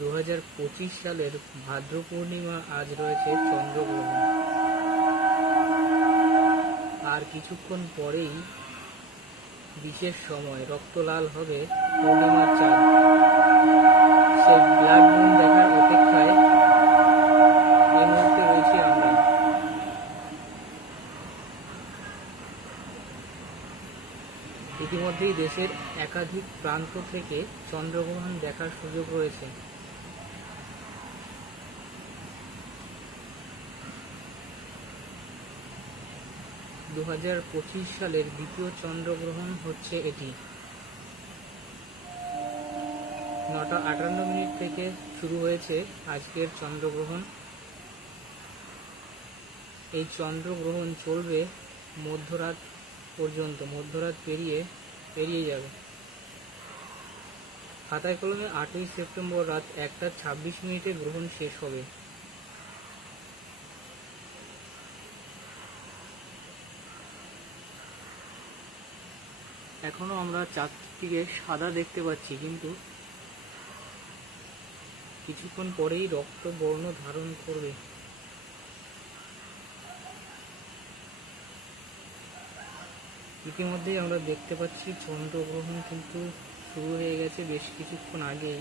2025 সালের ভাদ্র পূর্ণিমা আজ রয়েছে চন্দ্রগ্রহণ। আর কিছুক্ষণ পরেই বিশেষ সময় রক্তলাল হবে পূর্ণিমার চাঁদ। সেই ব্লাড মুন দেখার অপেক্ষায় এই মুহূর্তে রয়েছি আমরা। ইতিমধ্যেই দেশের একাধিক প্রান্ত থেকে চন্দ্রগ্রহণ দেখার সুযোগ রয়েছে। দু 2025 সালের দ্বিতীয় চন্দ্রগ্রহণ হচ্ছে এটি। 9:58 থেকে শুরু হয়েছে আজকের চন্দ্রগ্রহণ। এই চন্দ্রগ্রহণ চলবে মধ্যরাত পর্যন্ত, মধ্যরাত পেরিয়ে যাবে। খাতায় কলমে 8ই সেপ্টেম্বর রাত 1:26 গ্রহণ শেষ হবে। এখনো আমরা চাঁদটিকে সাদা দেখতে পাচ্ছি, কিন্তু কিছুক্ষণ পরেই রক্ত বর্ণ ধারণ করবে। ইতিমধ্যেই আমরা দেখতে পাচ্ছি চন্দ্রগ্রহণ কিন্তু শুরু হয়ে গেছে বেশ কিছুক্ষণ আগেই।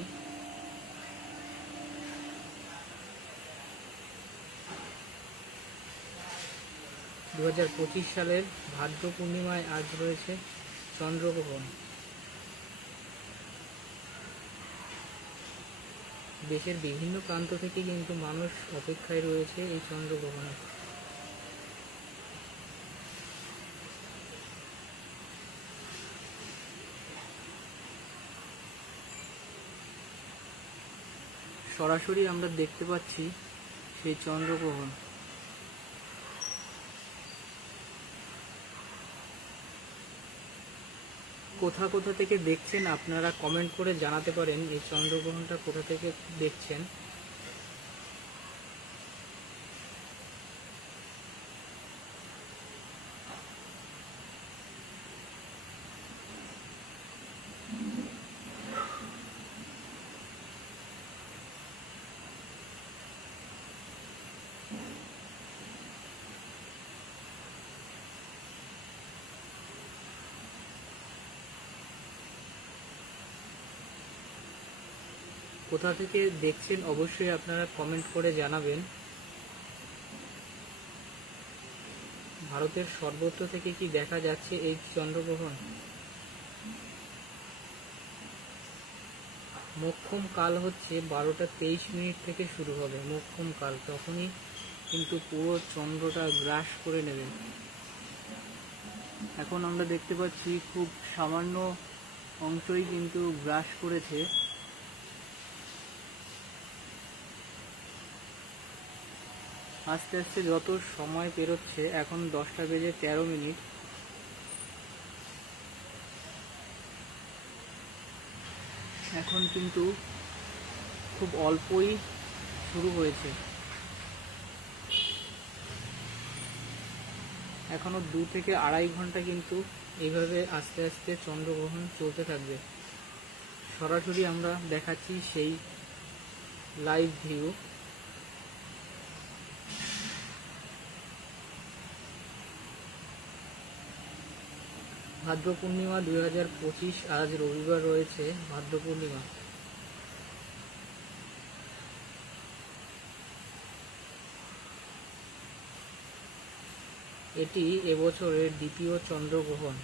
দু 2025 সালের ভাদ্র পূর্ণিমায় আজ রয়েছে চন্দ্রগ্রহণ। দেশের বিভিন্ন প্রান্ত থেকে কিন্তু মানুষ অপেক্ষায় রয়েছে এই চন্দ্রগ্রহণে। সরাসরি আমরা দেখতে পাচ্ছি সেই চন্দ্রগ্রহণ। কোথা থেকে দেখছেন আপনারা কমেন্ট করে জানাতে পারেন এই চন্দ্রগ্রহণটা কোথা থেকে দেখছেন। কোথা থেকে দেখছেন অবশ্যই আপনারা কমেন্ট করে জানাবেন। ভারতের সর্বত্র থেকে কি দেখা যাচ্ছে এই চন্দ্রগ্রহণ? মোক্ষম কাল হচ্ছে 12:23 থেকে শুরু হবে। মোক্ষম কাল তখনই কিন্তু পুরো চন্দ্রটা গ্রাস করে নেবে। এখন আমরা দেখতে পাচ্ছি খুব সামান্য অংশই কিন্তু গ্রাস করেছে। আস্তে আস্তে যত সময় পেরোচ্ছে, এখন 10:13। এখন কিন্তু খুব অল্পই শুরু হয়েছে। এখনো 2 থেকে আড়াই ঘন্টা কিন্তু এইভাবে আস্তে আস্তে চন্দ্রগ্রহণ চলতে থাকবে। সরাসরি আমরা দেখাচ্ছি সেই লাইভ ভিউ। ভাদ্র পূর্ণিমা 2025, আজ রবিবার রয়েছে ভাদ্র পূর্ণিমা। এটি এবছরের দ্বিতীয় চন্দ্রগ্রহণ।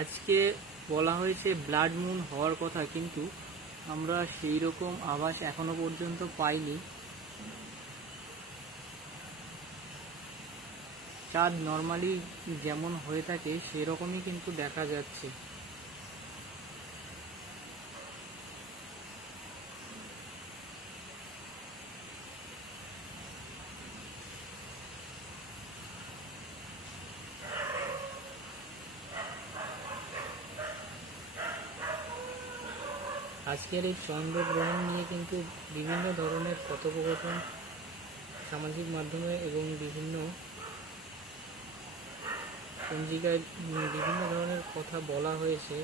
আজকে বলা হয়েছে ব্লাড মুন হওয়ার কথা, কিন্তু আমরা সেই রকম আভাস এখনো পর্যন্ত পাইনি। চাঁদ নর্মালি যেমন হয়ে থাকে সেরকমই কিন্তু দেখা যাচ্ছে। আজকের এই চন্দ্রগ্রহণ নিয়ে কিন্তু বিভিন্ন ধরনের কথোপকথন সামাজিক মাধ্যমে এবং বিভিন্ন পঞ্জিকায় বিভিন্ন ধরনের কথা বলা হয়েছে।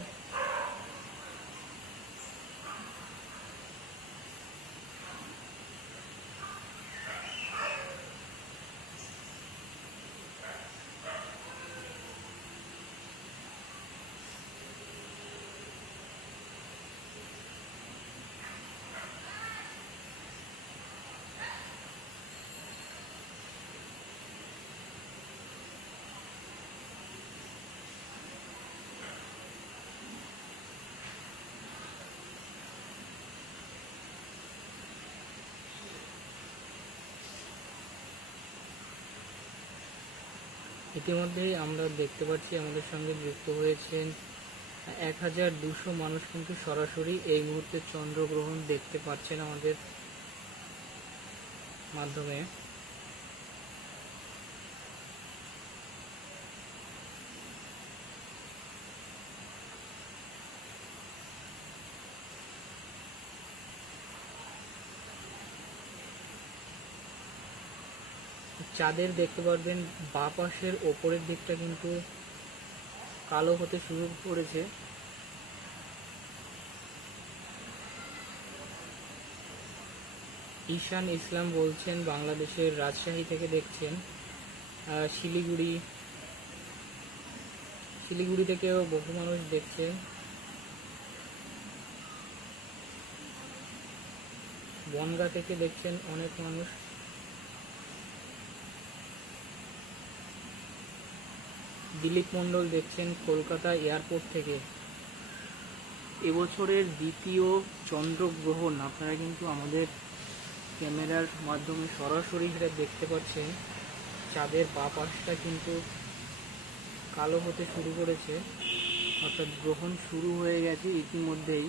ইতিমধ্যেই আমরা দেখতে পাচ্ছি আমাদের সঙ্গে যুক্ত হয়েছেন 1200 মানুষ কিন্তু সরাসরি এই মুহূর্তে চন্দ্রগ্রহণ দেখতে পাচ্ছেন আমাদের মাধ্যমে। চাঁদের দেখতে পারবেন বাঁ পাশের ওপরের দিকটা কিন্তু কালো হতে শুরু করেছে। ঈশান ইসলাম বলছেন বাংলাদেশের রাজশাহী থেকে দেখছেন। শিলিগুড়ি থেকেও বহু মানুষ দেখছেন। বনগাঁ থেকে দেখছেন অনেক মানুষ। দিলীপ মণ্ডল দেখছেন কলকাতা এয়ারপোর্ট থেকে। এবছরের দ্বিতীয় চন্দ্রগ্রহণ আপনারা কিন্তু আমাদের ক্যামেরার মাধ্যমে সরাসরি সেটা দেখতে পাচ্ছেন। চাঁদের বাঁ পাশটা কিন্তু কালো হতে শুরু করেছে, অর্থাৎ গ্রহণ শুরু হয়ে গেছে ইতিমধ্যেই।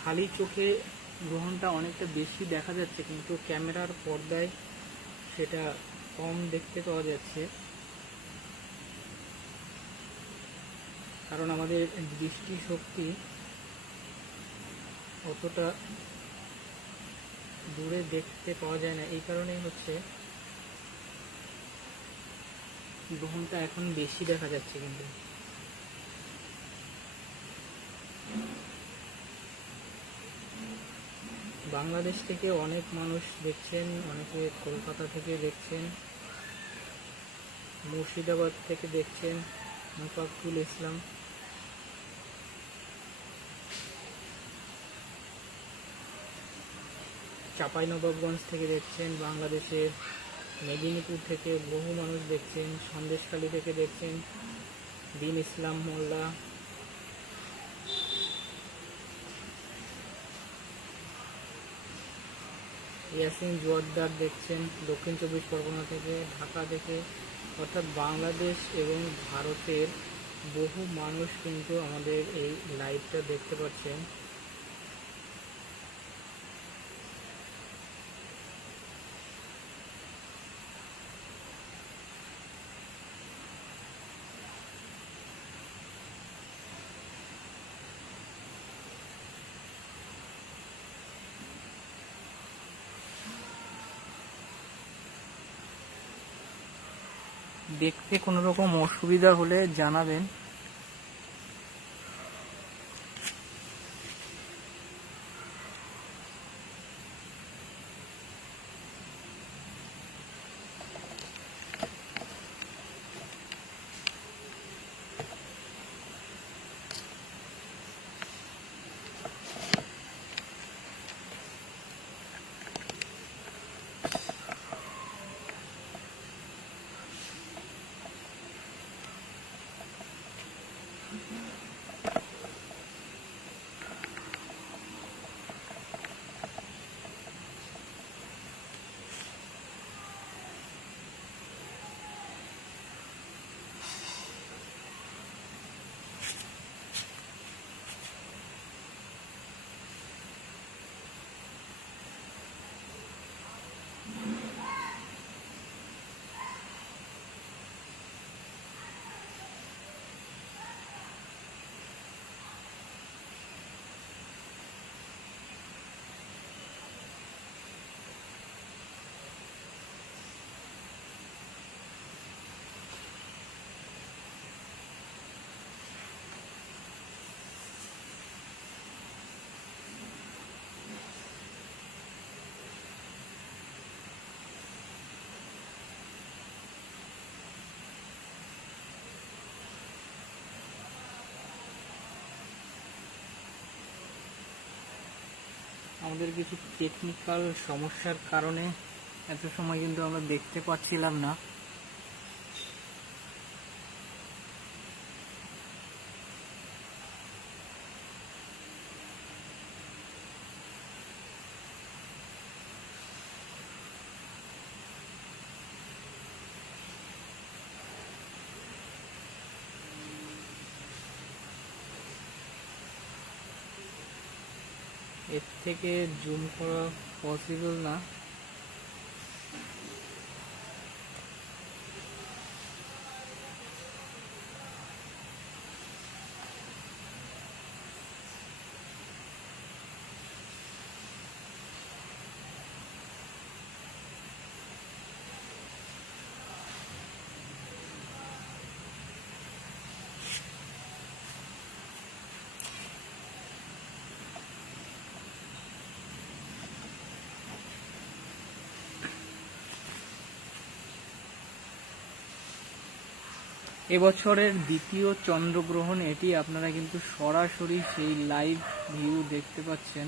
খালি চোখে গ্রহণটা অনেকটা বেশি দেখা যাচ্ছে, কিন্তু ক্যামেরার পর্দায় সেটা কম দেখতে পাওয়া যাচ্ছে, কারণ আমাদের দৃষ্টিশক্তি অতটা দূরে দেখতে পাওয়া যায় না। এই কারণেই হচ্ছে গ্রহণটা এখন বেশি দেখা যাচ্ছে। কিন্তু বাংলাদেশ থেকে অনেক মানুষ দেখছেন, অনেকে কলকাতা থেকে দেখছেন, মুর্শিদাবাদ থেকে দেখছেন মুফাকুল ইসলাম, চাঁপাইনবাবগঞ্জ থেকে দেখছেন, বাংলাদেশের মেদিনীপুর থেকে বহু মানুষ দেখছেন, সন্দেশখালী থেকে দেখছেন দিন ইসলাম মোল্লা, ইয়াসিন জোয়ারদার দেখছেন দক্ষিণ 24 পরগনা থেকে, ঢাকা থেকে, অর্থাৎ বাংলাদেশ এবং ভারতের বহু মানুষ কিন্তু আমাদের এই লাইভটা দেখতে পাচ্ছেন। দেখতে কোনো রকম অসুবিধা হলে জানাবেন। আমাদের কিছু টেকনিক্যাল সমস্যার কারণে এত সময় কিন্তু আমরা দেখতে পাচ্ছিলাম না। এর থেকে জুম করা পসিবল না। এবছরের দ্বিতীয় চন্দ্রগ্রহণ এটি, আপনারা কিন্তু সরাসরি সেই লাইভ ভিউ দেখতে পাচ্ছেন।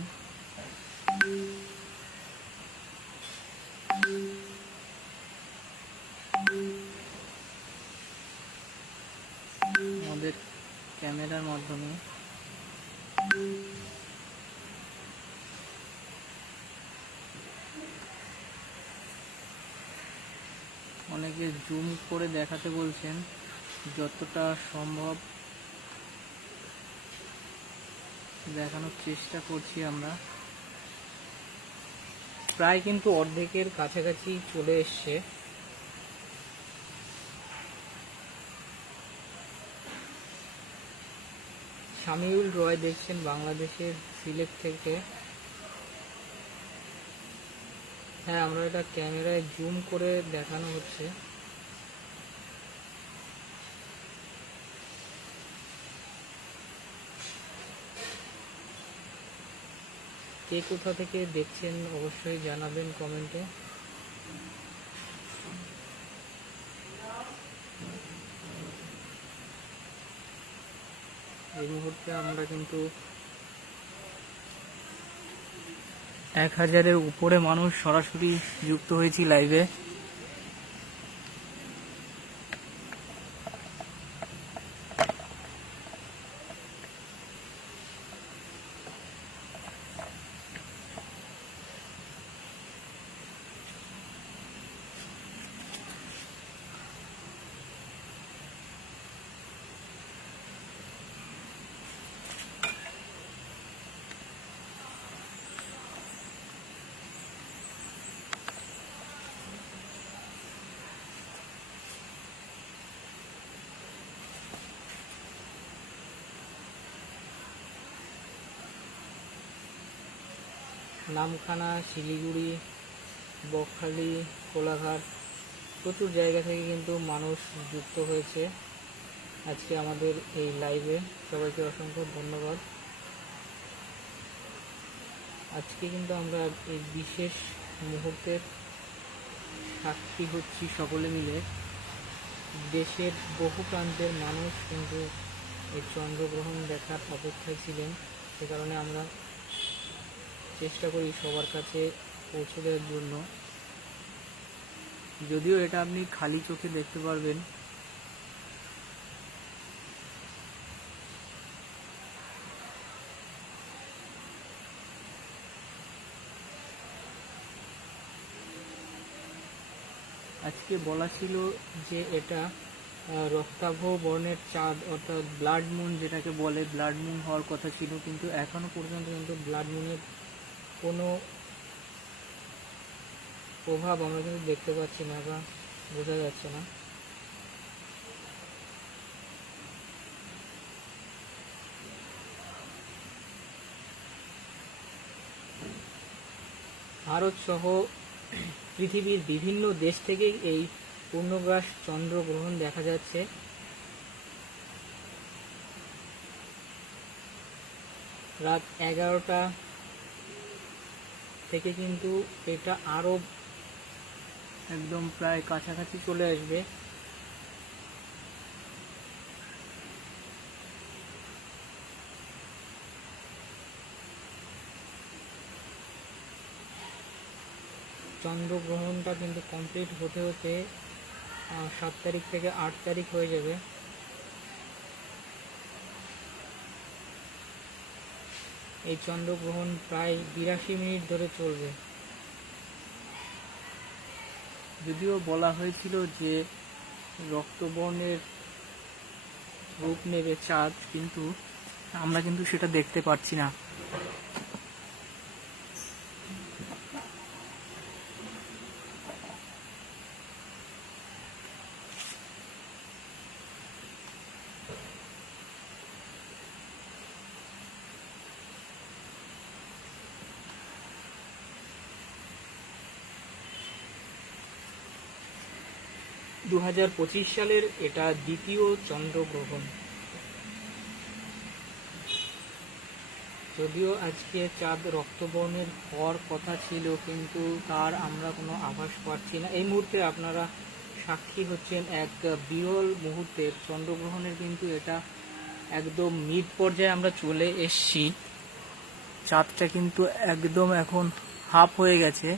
আমাদের ক্যামেরার মাধ্যমে অনেকে জুম করে দেখাতে বলছেন, যতটা সম্ভব দেখানোর চেষ্টা করছি আমরা। প্রায় কিন্তু অর্ধেকের কাছাকাছি চলে এসছে। শামিউল রয় দেখছেন বাংলাদেশের সিলেট থেকে। হ্যাঁ, আমরা এটা ক্যামেরায় জুম করে দেখানো হচ্ছে। কে কোথা থেকে দেখছেন অবশ্যই জানাবেন কমেন্টে। এই মুহূর্তে আমরা কিন্তু 1000-এর উপরে মানুষ সরাসরি যুক্ত হয়েছি লাইভে। নামখানা, শিলিগুড়ি, বকখালি, কোলাঘাট প্রচুর জায়গা থেকে কিন্তু মানুষ যুক্ত হয়েছে আজকে আমাদের এই লাইভে। সবাইকে অসংখ্য ধন্যবাদ। আজকে কিন্তু আমরা এই বিশেষ মুহূর্তের সাক্ষী হচ্ছি সকলে মিলে। দেশের বহু প্রান্তের মানুষ কিন্তু এই চন্দ্রগ্রহণ দেখার অপেক্ষায় ছিলেন। সে কারণে আমরা চেষ্টা করি সবার কাছে পৌঁছে দেওয়ার জন্য। যদিও এটা আপনি খালি চোখে দেখতে পারবেন। আজকে বলা ছিল যে এটা রক্তাভ বর্ণের চাঁদ, অর্থাৎ ব্লাড মুন যেটাকে বলে, ব্লাড মুন হওয়ার কথা ছিল, কিন্তু এখনো পর্যন্ত কিন্তু ব্লাড মুনের কোনো প্রভাব আমরা কিন্তু দেখতে পাচ্ছি না বা বোঝা যাচ্ছে না। ভারত সহ পৃথিবীর বিভিন্ন দেশ থেকে এই পূর্ণগ্রাস চন্দ্রগ্রহণ দেখা যাচ্ছে। রাত 11টা থেকে কিন্তু এটা আরো একদম প্রায় কাছাকাছি চলে আসবে। চন্দ্রগ্রহণটা কিন্তু কমপ্লিট হতে হতে 7 তারিখ থেকে 8 তারিখ হয়ে যাবে। এই চন্দ্রগ্রহণ প্রায় 82 মিনিট ধরে চলবে। যদিও বলা হয়েছিল যে রক্তবর্ণের রূপ নেবে চাঁদ, কিন্তু আমরা কিন্তু সেটা দেখতে পাচ্ছি না। দু 2025 সালের এটা দ্বিতীয় চন্দ্রগ্রহণ। যদিও আজকে চাঁদ রক্তবর্ণের হওয়ার কথা ছিল, কিন্তু তার আমরা কোনো আভাস পাচ্ছি না। এই মুহূর্তে আপনারা সাক্ষী হচ্ছেন এক বিরল মুহূর্তের চন্দ্রগ্রহণের, কিন্তু এটা একদম মিড পর্যায়ে আমরা চলে এসছি। চাঁদটা কিন্তু একদম এখন হাফ হয়ে গেছে।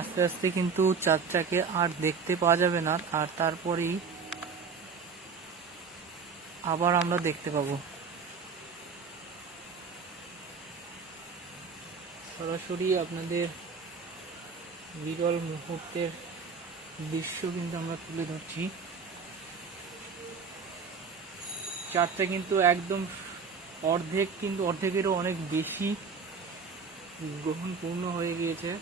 আস্তে আস্তে কিন্তু চাঁদটাকে আর দেখতে পাওয়া যাবে না, আর তারপরেই আবার আমরা দেখতে পাবো। সরাসরি আপনাদের বিরল মুহূর্তের দৃশ্য কিন্তু আমরা তুলে ধরছি। চাঁদটা কিন্তু একদম অর্ধেক, কিন্তু অর্ধেকেরও অনেক বেশি গ্রহণ পূর্ণ হয়ে গিয়েছে।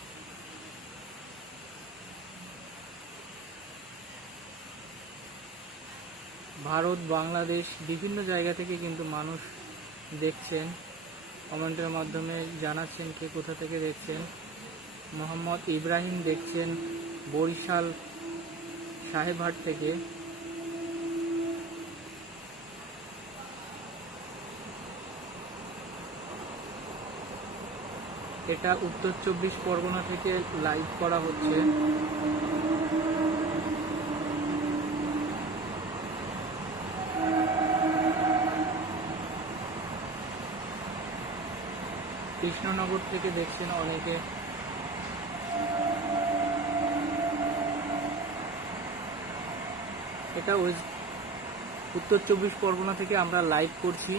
ভারত, বাংলাদেশ বিভিন্ন জায়গা থেকে কিন্তু মানুষ দেখছেন। কমেন্টের মাধ্যমে জানাচ্ছেন কে কোথা থেকে দেখছেন। মোহাম্মদ ইব্রাহিম দেখছেন বরিশাল সাহেবহাট থেকে। এটা উত্তর 24 পরগনা থেকে লাইভ করা হচ্ছে। কৃষ্ণনগর থেকে দেখছেন অনেকে। এটা উত্তর 24 পরগনা থেকে আমরা লাইভ করছি।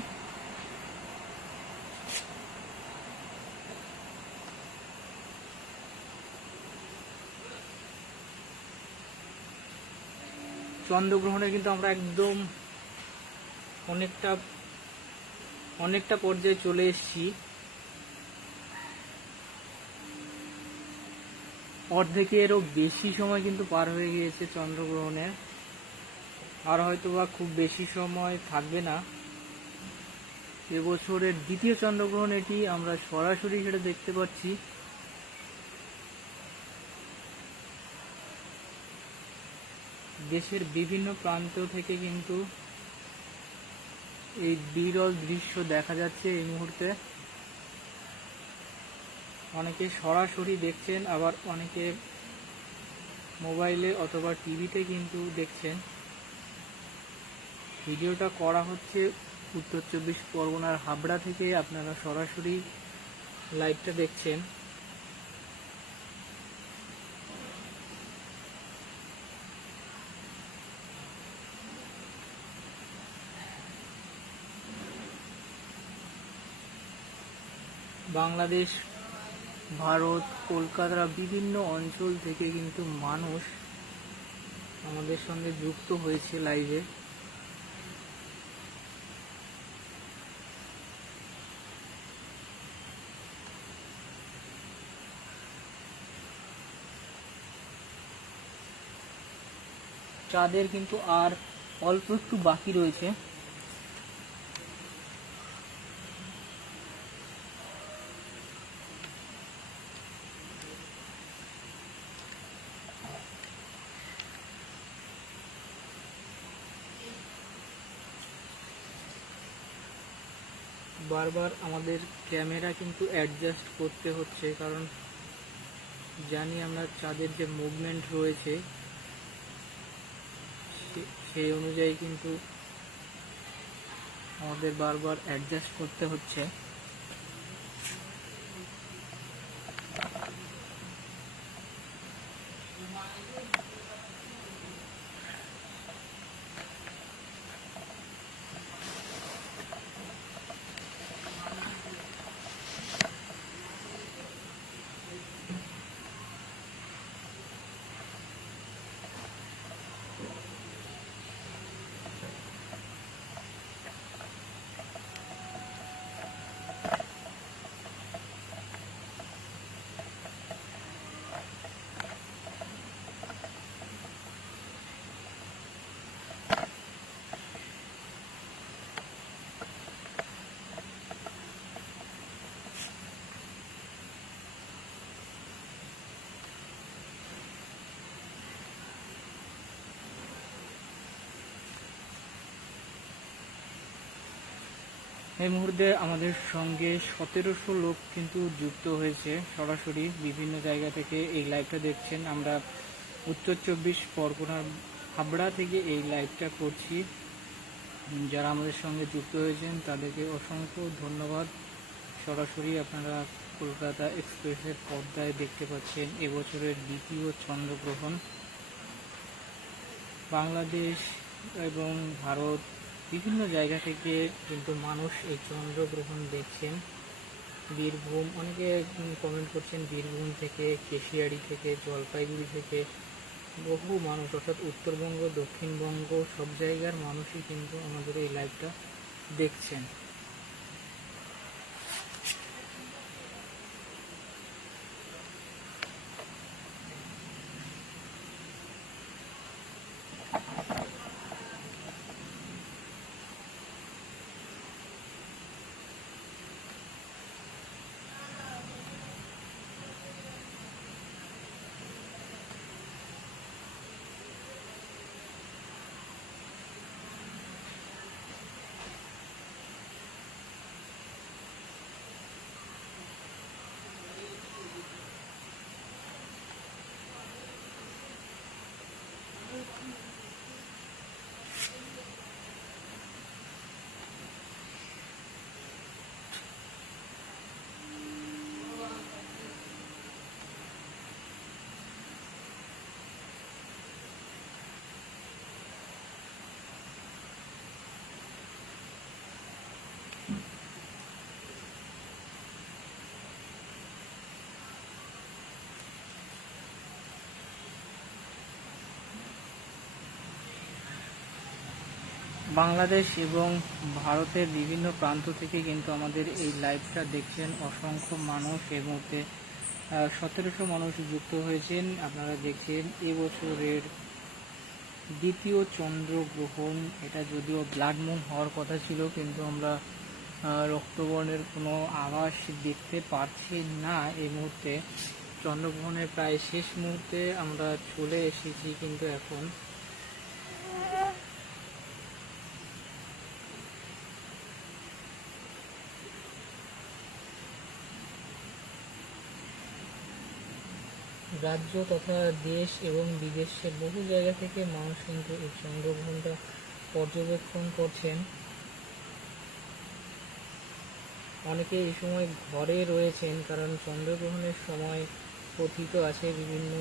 চন্দ্রগ্রহণে কিন্তু আমরা একদম অনেকটা পর্যায়ে চলে এসেছি। অর্ধেকেরও বেশি সময় কিন্তু পার হয়ে গিয়েছে চন্দ্রগ্রহণে, আর হয়তোবা খুব বেশি সময় থাকবে না। এবছরের দ্বিতীয় চন্দ্রগ্রহণ এটি, আমরা সরাসরি সেটা দেখতে পাচ্ছি। দেশের বিভিন্ন প্রান্ত থেকে কিন্তু এই বিরল দৃশ্য দেখা যাচ্ছে এই মুহূর্তে। অনেকে সরাসরি দেখছেন, আবার অনেকে মোবাইলে অথবা টিভিতে কিন্তু দেখছেন। ভিডিওটা করা হচ্ছে উত্তর 24 পরগনার হাবড়া থেকে। আপনারা সরাসরি লাইভটা দেখছেন। বাংলাদেশ, ভারত, কলকাতার বিভিন্ন অঞ্চল থেকে কিন্তু মানুষ আমাদের সঙ্গে যুক্ত হয়েছে লাইভে। চাঁদের কিন্তু আর অল্প একটু বাকি রয়েছে। বারবার আমাদের ক্যামেরা কিন্তু অ্যাডজাস্ট করতে হচ্ছে, কারণ জানি আমরা চাঁদের যে মুভমেন্ট রয়েছে সেই অনুযায়ী কিন্তু আমাদের বারবার অ্যাডজাস্ট করতে হচ্ছে। এই মুহূর্তে আমাদের সঙ্গে 1700 লোক কিন্তু যুক্ত হয়েছে সরাসরি বিভিন্ন জায়গা থেকে এই লাইভটা দেখছেন। আমরা উত্তর 24 পরগনার হাবড়া থেকে এই লাইভটা করছি। যারা আমাদের সঙ্গে যুক্ত হয়েছেন তাদেরকে অসংখ্য ধন্যবাদ। সরাসরি আপনারা কলকাতা এক্সপ্রেসের পর্দায় দেখতে পাচ্ছেন এবছরের দ্বিতীয় চন্দ্রগ্রহণ। বাংলাদেশ এবং ভারত বিভিন্ন জায়গা থেকে কিন্তু মানুষ এই চন্দ্রগ্রহণ দেখছেন। বীরভূম, অনেকে কমেন্ট করছেন বীরভূম থেকে, কেশিয়াড়ি থেকে, জলপাইগুড়ি থেকে বহু মানুষ, অর্থাৎ উত্তরবঙ্গ, দক্ষিণবঙ্গ সব জায়গার মানুষই কিন্তু আমাদের এই লাইভটা দেখছেন। বাংলাদেশ এবং ভারতের বিভিন্ন প্রান্ত থেকে কিন্তু আমাদের এই লাইভটা দেখছেন অসংখ্য মানুষ। এর মধ্যে 1700 মানুষ যুক্ত হয়েছেন। আপনারা দেখছেন এবছরের দ্বিতীয় চন্দ্রগ্রহণ। এটা যদিও ব্লাড মুন হওয়ার কথা ছিল, কিন্তু আমরা রক্তবর্ণের কোনো আভাস দেখতে পাচ্ছি না। এই মুহূর্তে চন্দ্রগ্রহণের প্রায় শেষ মুহূর্তে আমরা চলে এসেছি কিন্তু এখন। রাজ্য তথা দেশ এবং বিদেশের বহু জায়গা থেকে মানুষ কিন্তু এই চন্দ্রগ্রহণটা পর্যবেক্ষণ করছেন। অনেকে এই সময় ঘরে রয়েছেন, কারণ চন্দ্রগ্রহণের সময় কথিত আছে বিভিন্ন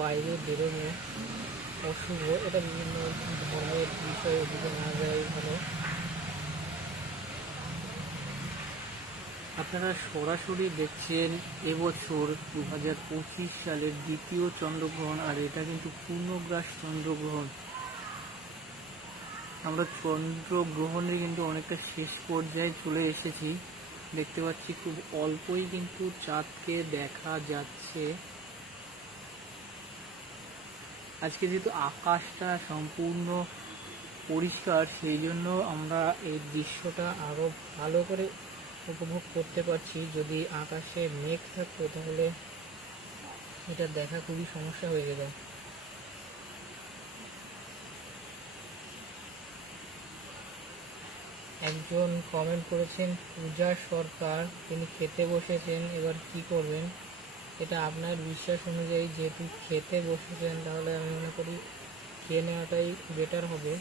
বাইরে বেরোনো অশুভ। এটা বিভিন্ন ধর্মের বিষয়ে ওদিকে না যায় ভালো। আপনারা সরাসরি দেখছেন এবছর 2025 সালের দ্বিতীয় চন্দ্রগ্রহণ, আর এটা কিন্তু পূর্ণগ্রাস চন্দ্রগ্রহণ। আমরা চন্দ্রগ্রহণে কিন্তু অনেকটা শেষ পর্যায়ে চলে এসেছি। দেখতে পাচ্ছি খুব অল্পই কিন্তু চাঁদকে দেখা যাচ্ছে। আজকে যেহেতু আকাশটা সম্পূর্ণ পরিষ্কার, সেই জন্য আমরা এই দৃশ্যটা আরো ভালো করে উপভোগ করতে পারছি। যদি আকাশে মেঘ থাকতো তাহলে এটা দেখা খুবই সমস্যা হয়ে যেত। একজন কমেন্ট করেছেন পূজা সরকার, তিনি খেতে বসেছেন, এবার কি করবেন? এটা আপনার বিশ্বাস অনুযায়ী, যেহেতু খেতে বসেছেন তাহলে আমি মনে করি খেয়ে নেওয়াটাই বেটার হবে।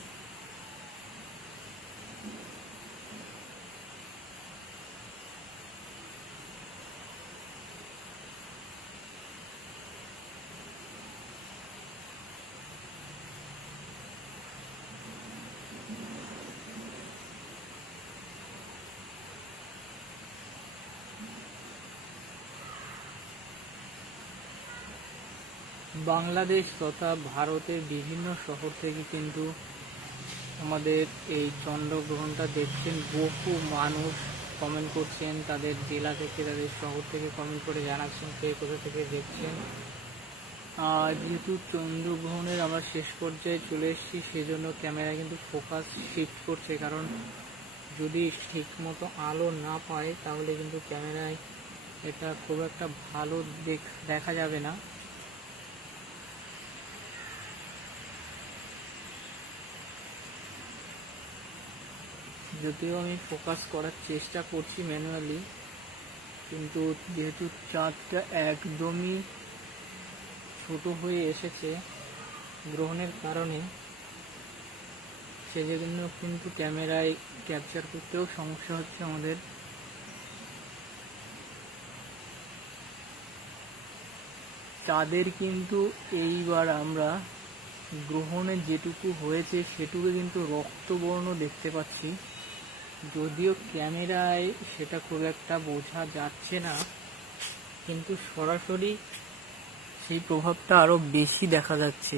বাংলাদেশ তথা ভারতের বিভিন্ন শহর থেকে কিন্তু আমাদের এই চন্দ্রগ্রহণটা দেখছেন বহু মানুষ। কমেন্ট করছেন তাদের জেলা থেকে, তাদের শহর থেকে কমেন্ট করে জানাচ্ছেন কে কোথা থেকে দেখছেন। যেহেতু চন্দ্রগ্রহণের আমরা শেষ পর্যায়ে চলে এসেছি, সেজন্য ক্যামেরা কিন্তু ফোকাস শিফট করছে, কারণ যদি ঠিকমতো আলো না পায় তাহলে কিন্তু ক্যামেরায় এটা খুব একটা ভালো দেখা যাবে না। যদিও আমি ফোকাস করার চেষ্টা করছি ম্যানুয়ালি, কিন্তু যেহেতু চাঁদটা একদমই ছোট হয়ে এসেছে গ্রহণের কারণে, সেজন্য কিন্তু ক্যামেরায় ক্যাপচার করতেও সমস্যা হচ্ছে আমাদের। চাঁদের কিন্তু এইবার আমরা গ্রহণে যেটুকু হয়েছে সেটুকু কিন্তু রক্তবর্ণ দেখতে পাচ্ছি, যদিও ক্যামেরায় সেটা খুব একটা বোঝা যাচ্ছে না, কিন্তু সরাসরি সেই প্রভাবটা আরো বেশি দেখা যাচ্ছে।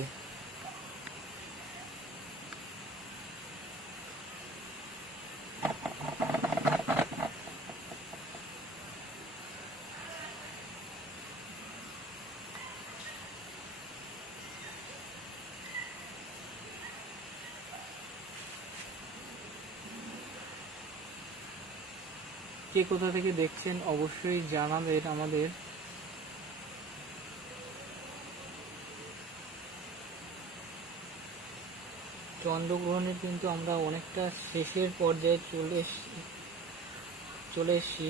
কে কোথা থেকে দেখছেন অবশ্যই জানাবেন আমাদের। চন্দ্রগ্রহণের কিন্তু আমরা অনেকটা শেষের পর্যায়ে চলে এসেছি।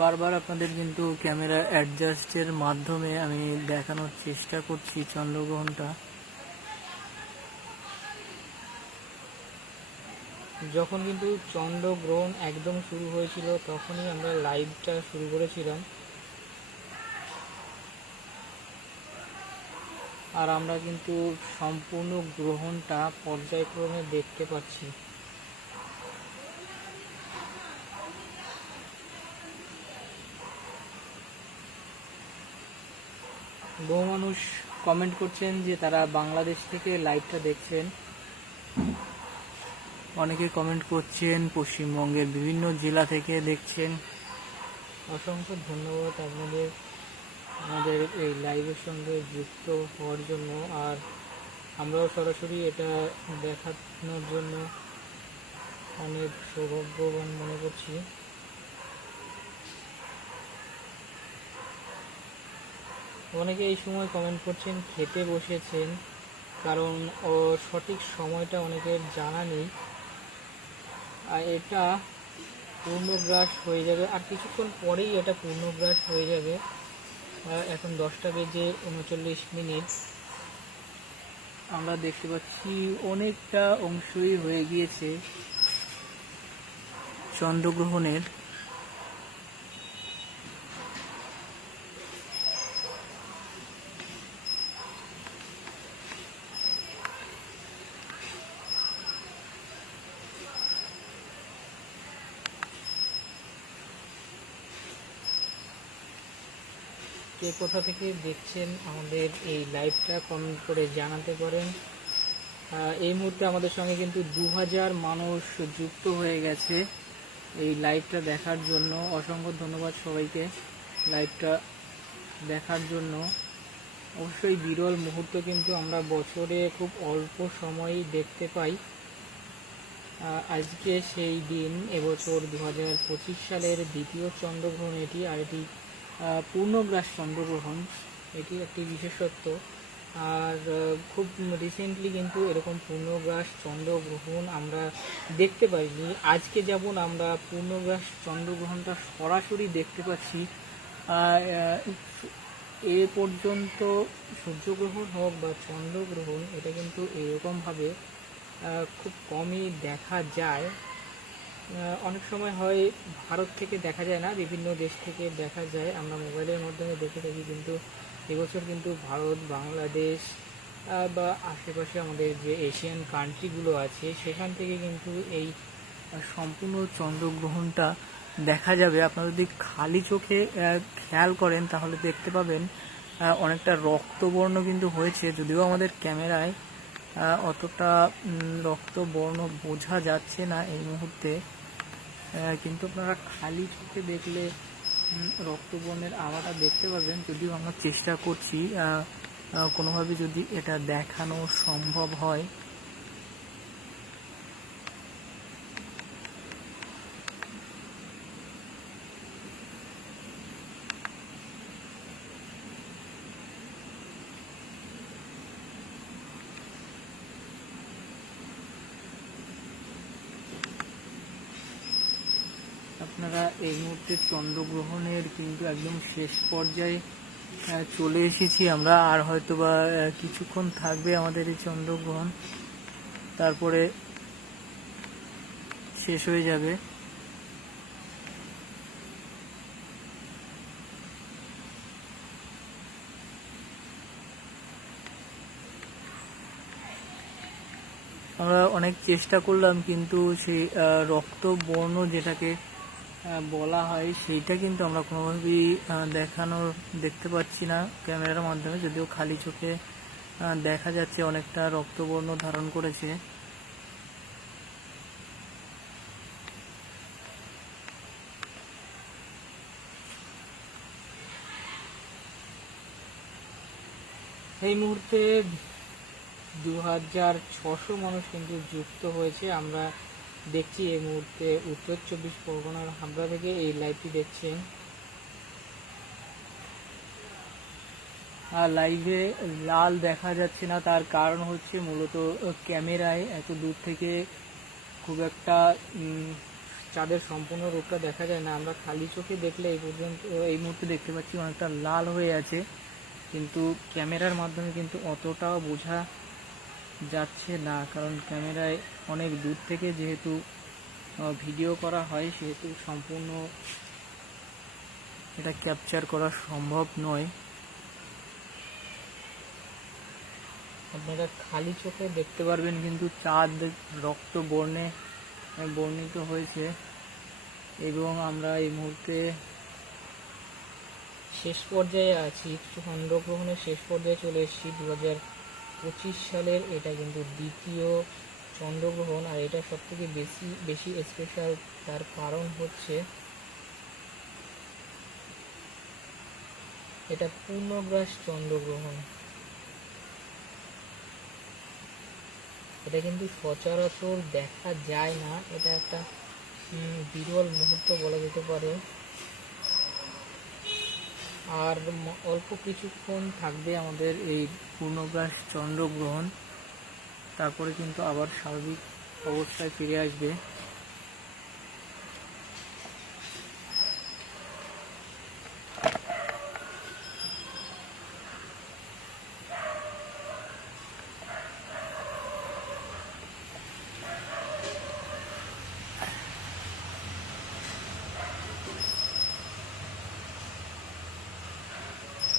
বারবার আপনাদের কিন্তু ক্যামেরা অ্যাডজাস্টের মাধ্যমে আমি দেখানোর চেষ্টা করছি চন্দ্রগ্রহণটা। যখন কিন্তু চন্দ্রগ্রহণ একদম শুরু হয়েছিল তখনই আমরা লাইভটা শুরু করেছিলাম, আর আমরা কিন্তু সম্পূর্ণ গ্রহণটা পর্যায়ক্রমে দেখতে পাচ্ছি। বহু মানুষ কমেন্ট করছেন যে তারা বাংলাদেশ থেকে লাইভটা দেখছেন, অনেকে কমেন্ট করছেন পশ্চিমবঙ্গের বিভিন্ন জেলা থেকে দেখছেন। অসংখ্য ধন্যবাদ আপনাদের আমাদের এই লাইভের সঙ্গে যুক্ত হওয়ার জন্য, আর আমরাও সরাসরি এটা দেখানোর জন্য অনেক সৌভাগ্যবান মনে করছি। অনেকে এই সময় কমেন্ট করছেন খেতে বসেছেন, কারণ সঠিক সময়টা অনেকের জানা নেই। আর এটা পূর্ণগ্রাস হয়ে যাবে, আর কিছুক্ষণ পরেই এটা পূর্ণগ্রাস হয়ে যাবে। এখন 10:39। আমরা দেখতে পাচ্ছি অনেকটা অংশই হয়ে গিয়েছে চন্দ্রগ্রহণের। কে কোথা থেকে দেখছেন আমাদের এই লাইভটা কমেন্ট করে জানাতে পারেন। এই মুহূর্তে আমাদের সঙ্গে কিন্তু 2000 মানুষ যুক্ত হয়ে গেছে এই লাইভটা দেখার জন্য। অসংখ্য ধন্যবাদ সবাইকে লাইভটা দেখার জন্য। অবশ্যই বিরল মুহূর্ত কিন্তু আমরা বছরে খুব অল্প সময়ই দেখতে পাই। আজকে সেই দিন, এবছর 2025 সালের দ্বিতীয় চন্দ্রগ্রহণ এটি, আর এটি পূর্ণগ্রাস চন্দ্রগ্রহণ, এটি একটি বিশেষত্ব। আর খুব রিসেন্টলি কিন্তু এরকম পূর্ণগ্রাস চন্দ্রগ্রহণ আমরা দেখতে পাইনি। আজকে যেমন আমরা পূর্ণগ্রাস চন্দ্রগ্রহণটা সরাসরি দেখতে পাচ্ছি, এ পর্যন্ত সূর্যগ্রহণ হোক বা চন্দ্রগ্রহণ, এটা কিন্তু এরকমভাবে খুব কমই দেখা যায়। অনেক সময় হয় ভারত থেকে দেখা যায় না, বিভিন্ন দেশ থেকে দেখা যায়, আমরা মোবাইলের মাধ্যমে দেখে থাকি। কিন্তু এবছর কিন্তু ভারত, বাংলাদেশ বা আশেপাশে আমাদের যে এশিয়ান কান্ট্রিগুলো আছে সেখান থেকে কিন্তু এই সম্পূর্ণ চন্দ্রগ্রহণটা দেখা যাবে। আপনারা যদি খালি চোখে খেয়াল করেন তাহলে দেখতে পাবেন অনেকটা রক্তবর্ণ কিন্তু হয়েছে, যদিও আমাদের ক্যামেরায় অতটা রক্তবর্ণ বোঝা যাচ্ছে না এই মুহূর্তে, কিন্তু আপনারা খালি চোখে দেখলে রক্তবর্ণের আভাটা দেখতে পাবেন। যদিও আমরা চেষ্টা করছি কোনোভাবে যদি এটা দেখানো সম্ভব হয়। আপনারা এই মুহূর্তে চন্দ্রগ্রহণের কিন্তু একদম শেষ পর্যায়ে চলে এসেছি আমরা। আর হয়তো বা কিছুক্ষণ থাকবে আমাদের এই চন্দ্রগ্রহণ, তারপরে শেষ হয়ে যাবে। আমরা অনেক চেষ্টা করলাম, কিন্তু সেই রক্তবর্ণ যেটাকে বলা হয় সেইটা কিন্তু আমরা কোনোভাবেই দেখতে পাচ্ছি না ক্যামেরার মাধ্যমে, যদিও খালি চোখে দেখা যাচ্ছে অনেকটা রক্তবর্ণ ধারণ করেছে। এই মুহূর্তে 2600 মানুষ কিন্তু যুক্ত হয়েছে। আমরা দেখছি এই মুহূর্তে উত্তর 24 পরগনার হাবড়া থেকে এই লাইভটি দেখছেন। আর লাইভে লাল দেখা যাচ্ছে না, তার কারণ হচ্ছে মূলত ক্যামেরায় এত দূর থেকে খুব একটা চাঁদের সম্পূর্ণ রূপটা দেখা যায় না। আমরা খালি চোখে দেখলে এই মুহূর্তে দেখতে পাচ্ছি অনেকটা লাল হয়ে আছে, কিন্তু ক্যামেরার মাধ্যমে কিন্তু অতটাও বোঝা যাচ্ছে না, কারণ ক্যামেরায় অনেক দূর থেকে যেহেতু ভিডিও করা হয় সেহেতু সম্পূর্ণ এটা ক্যাপচার করা সম্ভব নয়। আপনারা খালি চোখে দেখতে পারবেন কিন্তু চাঁদ রক্ত বর্ণে বর্ণিত হয়েছে। এবং আমরা এই মুহূর্তে শেষ পর্যায়ে আছি, চন্দ্রগ্রহণের শেষ পর্যায়ে চলে এসেছি। 2025 সালের এটা কিন্তু দ্বিতীয় চন্দ্রগ্রহণ, আর এটা সব থেকে বেশি স্পেশাল। তার কারণ হচ্ছে এটা পূর্ণগ্রাস চন্দ্রগ্রহণ। এটা কিন্তু সচরাচর দেখা যায় না, এটা একটা বিরল মুহূর্ত বলা যেতে পারে। আর অল্প কিছুক্ষণ থাকবে আমাদের এই পূর্ণগ্রাস চন্দ্রগ্রহণ, তারপরে কিন্তু আবার স্বাভাবিক অবস্থায় ফিরে আসবে।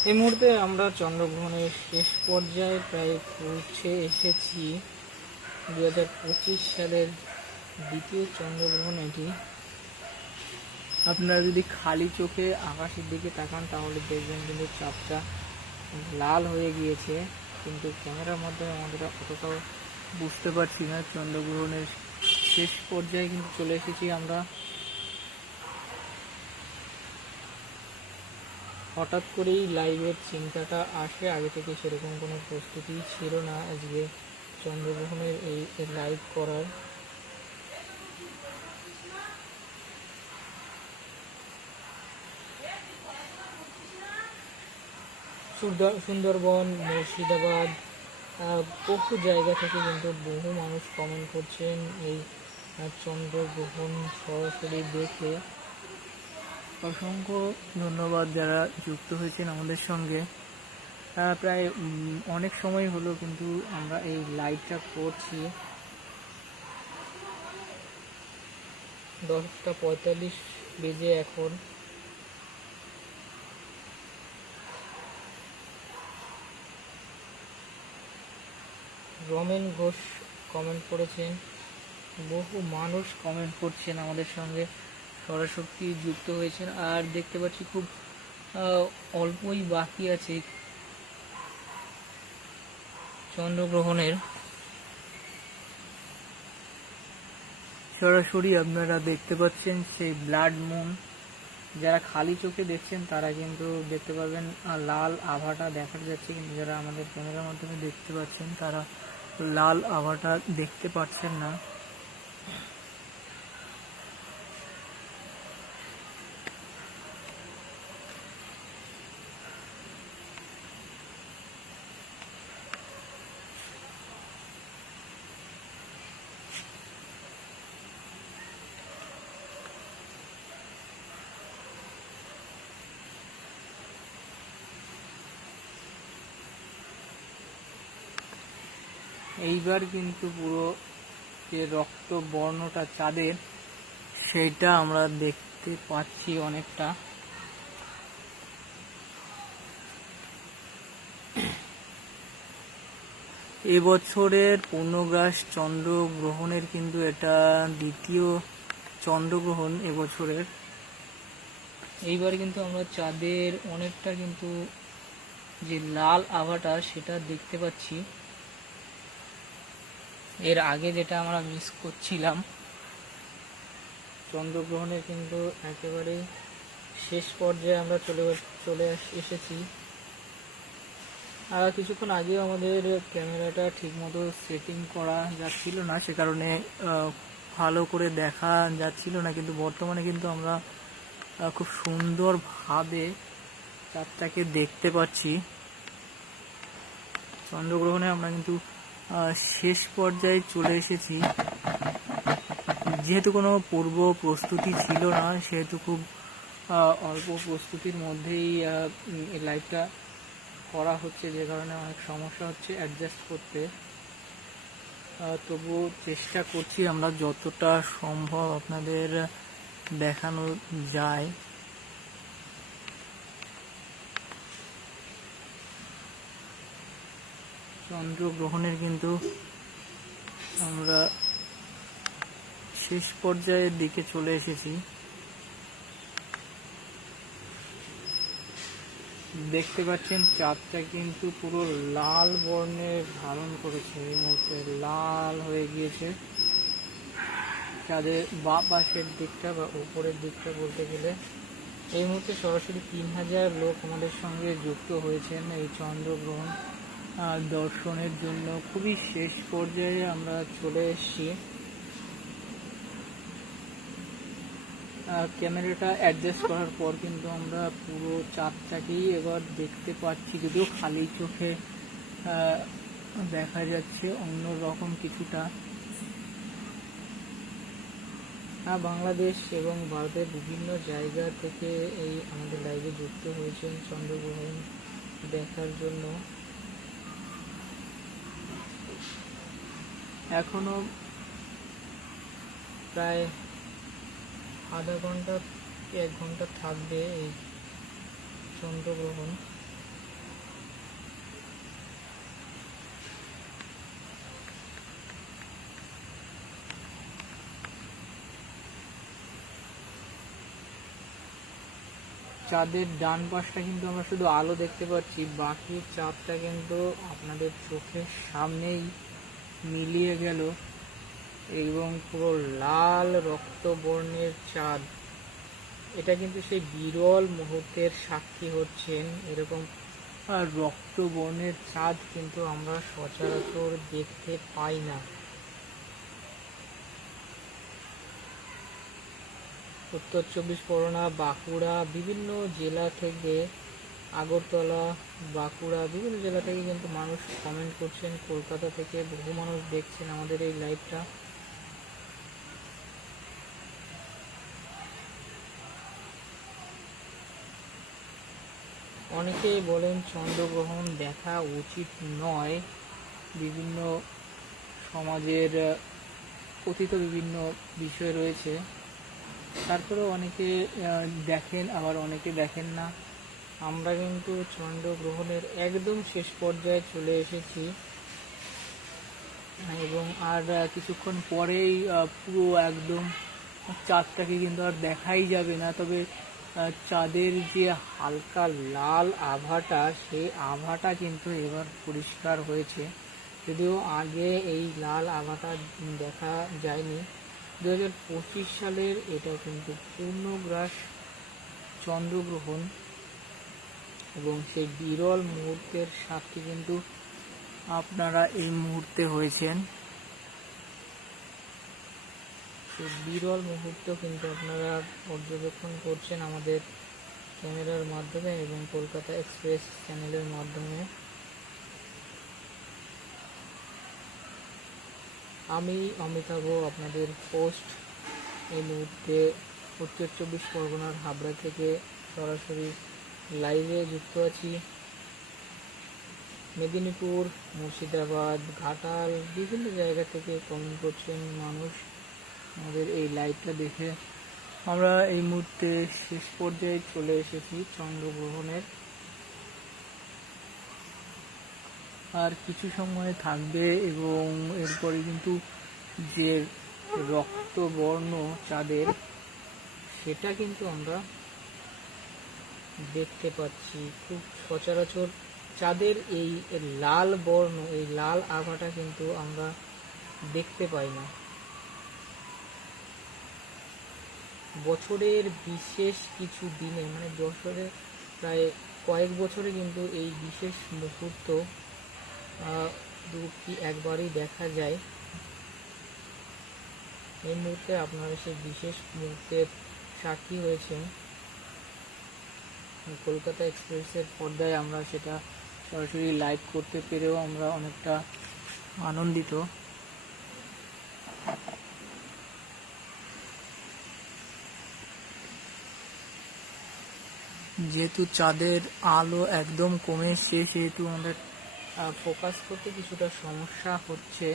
এই মুহূর্তে আমরা চন্দ্রগ্রহণের শেষ পর্যায়ে প্রায় পৌঁছে এসেছি। 2025 সালের দ্বিতীয় চন্দ্রগ্রহণ এটি। আপনারা যদি খালি চোখে আকাশের দিকে তাকান তাহলে দেখবেন কিন্তু চাঁদটা লাল হয়ে গিয়েছে, কিন্তু ক্যামেরার মাধ্যমে আমাদের অতটাও বুঝতে পারছি না। চন্দ্রগ্রহণের শেষ পর্যায়ে কিন্তু চলে এসেছি আমরা। হঠাৎ করেই লাইভের চিন্তাটা আসে, আগে থেকে সেরকম কোনো প্রস্তুতি ছিল না আজকে চন্দ্রগ্রহণের এই লাইভ করার। সুন্দরবন, মুর্শিদাবাদ, বহু জায়গা থেকে কিন্তু বহু মানুষ কমেন্ট করছেন এই চন্দ্রগ্রহণ সরাসরি দেখে। অসংখ্য ধন্যবাদ যারা যুক্ত হয়েছেন আমাদের সঙ্গে। প্রায় অনেক সময় হলো কিন্তু আমরা এই লাইভটা করছি। 10:45 বেজে এখন। রমেন ঘোষ কমেন্ট করেছেন, বহু মানুষ কমেন্ট করছেন আমাদের সঙ্গে। সৌরশক্তি যুক্ত হয়েছেন। আর দেখতে পাচ্ছি খুব অল্পই বাকি আছে চন্দ্রগ্রহণের। সরাসরি আপনারা দেখতে পাচ্ছেন সেই ব্লাড মুন। যারা খালি চোখে দেখছেন তারা কিন্তু দেখতে পাবেন লাল আভাটা দেখা যাচ্ছে, কিন্তু যারা আমাদের ক্যামেরার মাধ্যমে দেখতে পাচ্ছেন তারা লাল আভাটা দেখতে পাচ্ছেন না। এইবার কিন্তু পুরো যে রক্ত বর্ণটা চাঁদের সেইটা আমরা দেখতে পাচ্ছি অনেকটা। এবছরের পূর্ণগ্রাস চন্দ্রগ্রহণের কিন্তু এটা দ্বিতীয় চন্দ্রগ্রহণ এবছরের। এইবার কিন্তু আমরা চাঁদের অনেকটা কিন্তু যে লাল আভাটা সেটা দেখতে পাচ্ছি। এর আগে যেটা আমরা মিস করছিলাম, চন্দ্রগ্রহণের কিন্তু একেবারে শেষ পর্যায়ে আমরা চলে এসেছি। আর কিছুক্ষণ আগেও আমাদের ক্যামেরাটা ঠিকমতো সেটিং করা যাচ্ছিল না, সে কারণে ভালো করে দেখা যাচ্ছিল না, কিন্তু বর্তমানে কিন্তু আমরা খুব সুন্দরভাবে চাঁদটাকে দেখতে পাচ্ছি। চন্দ্রগ্রহণে আমরা কিন্তু শেষ পর্যায়ে চলে এসেছি। যেহেতু কোনো পূর্ব প্রস্তুতি ছিল না, সেহেতু খুব অল্প প্রস্তুতির মধ্যেই এই লাইভটা করা হচ্ছে, যে কারণে অনেক সমস্যা হচ্ছে অ্যাডজাস্ট করতে। তবুও চেষ্টা করছি আমরা যতটা সম্ভব আপনাদের দেখানো যায়। চন্দ্রগ্রহণের কিন্তু আমরা শেষ পর্যায়ের দিকে চলে এসেছি। দেখতে পাচ্ছেন চাঁদটা কিন্তু পুরো লাল বর্ণের ধারণ করেছে, এই মুহূর্তে লাল হয়ে গিয়েছে। চাঁদের বাঁ পাশের দিকটা বা উপরের দিকটা বলতে গেলে এই মুহূর্তে সরাসরি 3000 লোক আমাদের সঙ্গে যুক্ত হয়েছেন এই চন্দ্রগ্রহণ দর্শনের জন্য। খুবই শেষ পর্যায়ে আমরা চলে এসেছি। ক্যামেরাটা অ্যাডজাস্ট করার পর কিন্তু আমরা পুরো চাঁদটাকেই এবার দেখতে পাচ্ছি, যদিও খালি চোখে দেখা যাচ্ছে অন্যরকম কিছুটা। বাংলাদেশ এবং ভারতের বিভিন্ন জায়গা থেকে এই আমাদের লাইভে যুক্ত হয়েছেন চন্দ্রগ্রহণ দেখার জন্য। এখনো প্রায় আধা ঘন্টা 1 ঘন্টা থাকবে এই চন্দ্রগ্রহণ। চাঁদের ডান পাশটা কিন্তু আমরা শুধু আলো দেখতে পাচ্ছি, বাকি চাঁদটা কিন্তু আপনাদের চোখের সামনেই মিলিয়ে গেল এবং পুরো লাল রক্তবর্ণের চাঁদ। এটা কিন্তু সেই বিরল মুহূর্তের সাক্ষী হচ্ছেন। এরকম রক্তবর্ণের চাঁদ কিন্তু আমরা সচরাচর দেখতে পাই না। উত্তর 24 পরগনা, বাঁকুড়া, বিভিন্ন জেলা থেকে, আগরতলা, বাঁকুড়া, বিভিন্ন জেলা থেকে কিন্তু মানুষ কমেন্ট করছেন। কলকাতা থেকে বহু মানুষ দেখছেন আমাদের এই লাইভটা। অনেকেই বলেন চন্দ্রগ্রহণ দেখা উচিত নয়, বিভিন্ন সমাজের কথিত বিভিন্ন বিষয় রয়েছে। তারপরেও অনেকে দেখেন, আবার অনেকে দেখেন না। আমরা কিন্তু চন্দ্রগ্রহণের একদম শেষ পর্যায়ে চলে এসেছি এবং আর কিছুক্ষণ পরেই পুরো একদম চাঁদটাকে কিন্তু আর দেখাই যাবে না। তবে চাঁদের যে হালকা লাল আভাটা, সেই আভাটা কিন্তু এবার পরিষ্কার হয়েছে। যদিও আগে এই লাল আভাটা দেখা যায়নি। 2025 সালের এটা কিন্তু পূর্ণগ্রাস চন্দ্রগ্রহণ, এবং সেই বিরল মুহূর্তের সাক্ষী কিন্তু আপনারা এই মুহূর্তে হয়েছেন। সেই বিরল মুহূর্ত কিন্তু আপনারা পর্যবেক্ষণ করছেন আমাদের ক্যামেরার মাধ্যমে এবং কলকাতা এক্সপ্রেস চ্যানেলের মাধ্যমে। আমি অমিতাভ, আপনাদের হোস্ট। এই মুহূর্তে উত্তর 24 পরগনার হাবড়া থেকে সরাসরি লাইভে যুক্ত আছি। মেদিনীপুর, মুর্শিদাবাদ, ঘাটাল বিভিন্ন জায়গা থেকে কমেন্ট করছেন মানুষ আমাদের এই লাইভটা দেখে। আমরা এই মুহূর্তে শেষ পর্যায়ে চলে এসেছি চন্দ্রগ্রহণের। আর কিছু সময় থাকবে এবং এরপরে কিন্তু যে রক্তবর্ণ চাঁদের, সেটা কিন্তু আমরা দেখতে পাচ্ছি। খুব সচরাচর চাঁদের এই লাল বর্ণ, এই লাল আভাটা কিন্তু আমরা দেখতে পাই না। বছরের বিশেষ কিছু দিনে, মানে বছরে প্রায় কয়েক বছরে কিন্তু এই বিশেষ মুহূর্ত কি একবারই দেখা যায়। এই মুহূর্তে আপনারা সেই বিশেষ মুহূর্তের সাক্ষী হয়েছেন। কলকাতা এক্সপ্রেসের পর্দায় আমরা সেটা সরাসরি লাইভ করতে পেরেও আমরা অনেকটা আনন্দিত। যেহেতু চাঁদের আলো একদম কমে এসছে, সেহেতু আমাদের ফোকাস করতে কিছুটা সমস্যা হচ্ছে।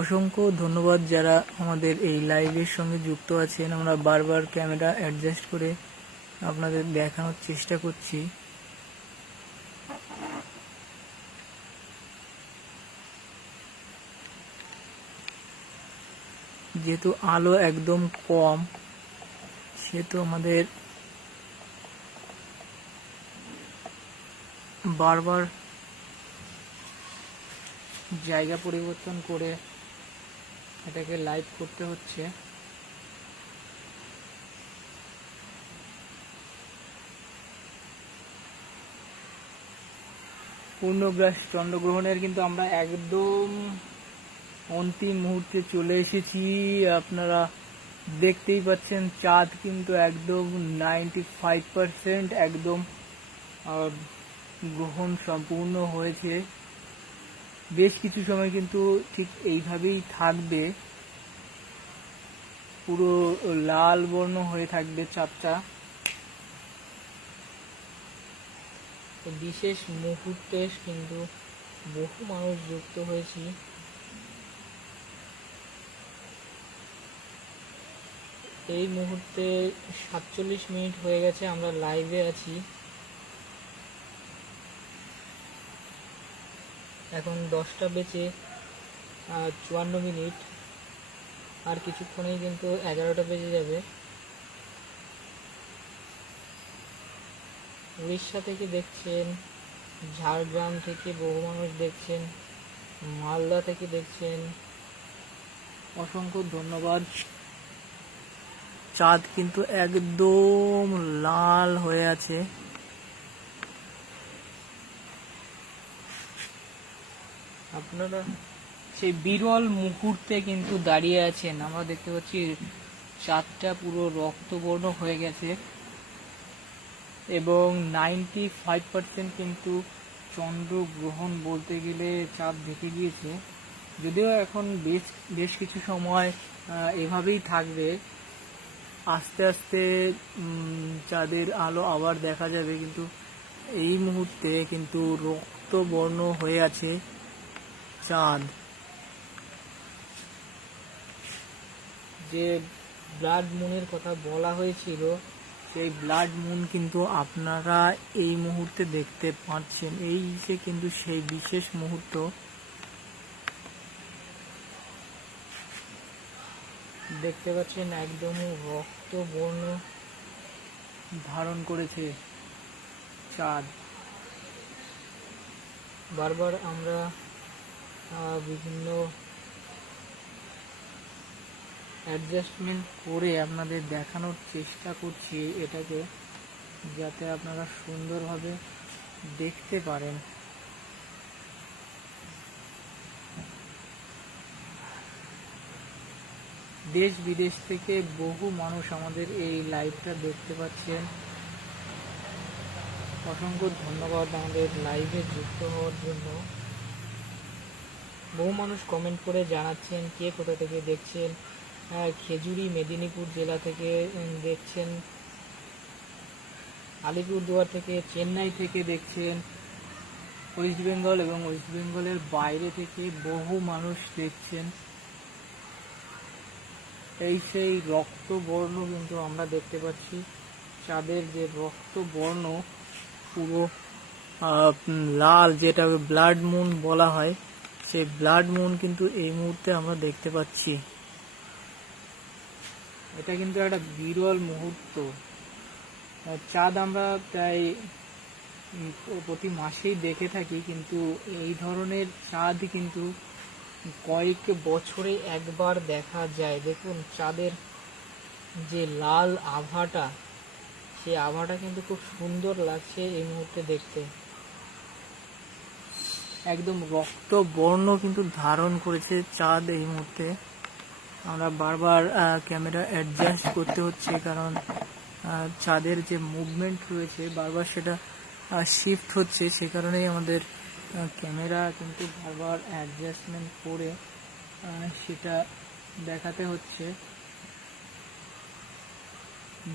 অসংখ্য ধন্যবাদ যারা আমাদের এই লাইভের সঙ্গে যুক্ত আছেন। আমরা বারবার ক্যামেরা অ্যাডজাস্ট করে আপনাদের দেখানোর চেষ্টা করছি। যেহেতু আলো একদম কম, সেহেতু আমাদের বারবার জায়গা পরিবর্তন করে এটাকে লাইভ করতে হচ্ছে। পূর্ণগ্রাস চন্দ্রগ্রহণের কিন্তু আমরা একদম অন্তিম মুহূর্তে চলে এসেছি। আপনারা দেখতেই পাচ্ছেন চাঁদ কিন্তু একদম 95% একদম গ্রহণ সম্পূর্ণ হয়েছে। বেশ কিছু সময় কিন্তু ঠিক এইভাবেই থাকবে, পুরো লাল বর্ণ হয়ে থাকবে চাঁদটা। বিশেষ মুহূর্তে কিন্তু বহু মানুষ যুক্ত হয়েছি। এই মুহূর্তে 47 মিনিট হয়ে গেছে আমরা লাইভে আছি। এখন 10টা বেজে 54 মিনিট, আর কিছুক্ষণেই কিন্তু 11টা বেজে যাবে। উড়িষ্যা থেকে দেখছেন, ঝাড়গ্রাম থেকে বহু মানুষ দেখছেন, মালদা থেকে দেখছেন, অসংখ্য ধন্যবাদ। চাঁদ কিন্তু একদম লাল হয়ে আছে। আপনারা সেই বিরল মুহূর্তে কিন্তু দাঁড়িয়ে আছেন। আমরা দেখতে পাচ্ছি চাঁদটা পুরো রক্তবর্ণ হয়ে গেছে এবং 95% কিন্তু চন্দ্রগ্রহণ বলতে গেলে চাঁদ ঢেকে গিয়েছে। যদিও এখন বেশ কিছু সময় এভাবেই থাকবে, আস্তে আস্তে চাঁদের আলো আবার দেখা যাবে, কিন্তু এই মুহূর্তে কিন্তু রক্তবর্ণ হয়ে আছে চাঁদ। যে ব্লাড মুনের কথা বলা হয়েছিল, সেই ব্লাড মুন কিন্তু আপনারা এই মুহূর্তে দেখতে পাচ্ছেন। এই যে কিন্তু সেই বিশেষ মুহূর্ত, দেখতে পাচ্ছেন একদম রক্ত বর্ণ ধারণ করেছে চাঁদ। বারবার আমরা বিভিন্ন অ্যাডজাস্টমেন্ট করে আপনাদের দেখানোর চেষ্টা করছি এটাকে, যাতে আপনারা সুন্দরভাবে দেখতে পারেন। দেশ বিদেশ থেকে বহু মানুষ আমাদের এই লাইভটা দেখতে পাচ্ছেন। অসংখ্য ধন্যবাদ আমাদের লাইভে যুক্ত হওয়ার জন্য। বহু মানুষ কমেন্ট করে জানাচ্ছেন কে কোথা থেকে দেখছেন। খেজুরি মেদিনীপুর জেলা থেকে দেখছেন, আলিপুরদুয়ার থেকে, চেন্নাই থেকে দেখছেন, ওয়েস্ট বেঙ্গল এবং ওয়েস্ট বেঙ্গলের বাইরে থেকে বহু মানুষ দেখছেন। এই সেই রক্তবর্ণ কিন্তু আমরা দেখতে পাচ্ছি, চাঁদের যে রক্তবর্ণ পুরো লাল, যেটা ব্লাড মুন বলা হয়, সেই ব্লাড মুন কিন্তু এই মুহূর্তে আমরা দেখতে পাচ্ছি। এটা কিন্তু একটা বিরল মুহূর্ত। চাঁদ আমরা প্রায় প্রতি মাসেই দেখে থাকি, কিন্তু এই ধরনের চাঁদ কিন্তু কয়েক বছরে একবার দেখা যায়। দেখুন চাঁদের যে লাল আভাটা, সেই আভাটা কিন্তু খুব সুন্দর লাগছে এই মুহূর্তে দেখতে। একদম রক্ত বর্ণ কিন্তু ধারণ করেছে চাঁদ এই মুহূর্তে। আমরা বারবার ক্যামেরা অ্যাডজাস্ট করতে হচ্ছে, কারণ চাঁদের যে মুভমেন্ট রয়েছে বারবার সেটা শিফট হচ্ছে, সে কারণেই আমাদের ক্যামেরা কিন্তু বারবার অ্যাডজাস্টমেন্ট করে সেটা দেখাতে হচ্ছে।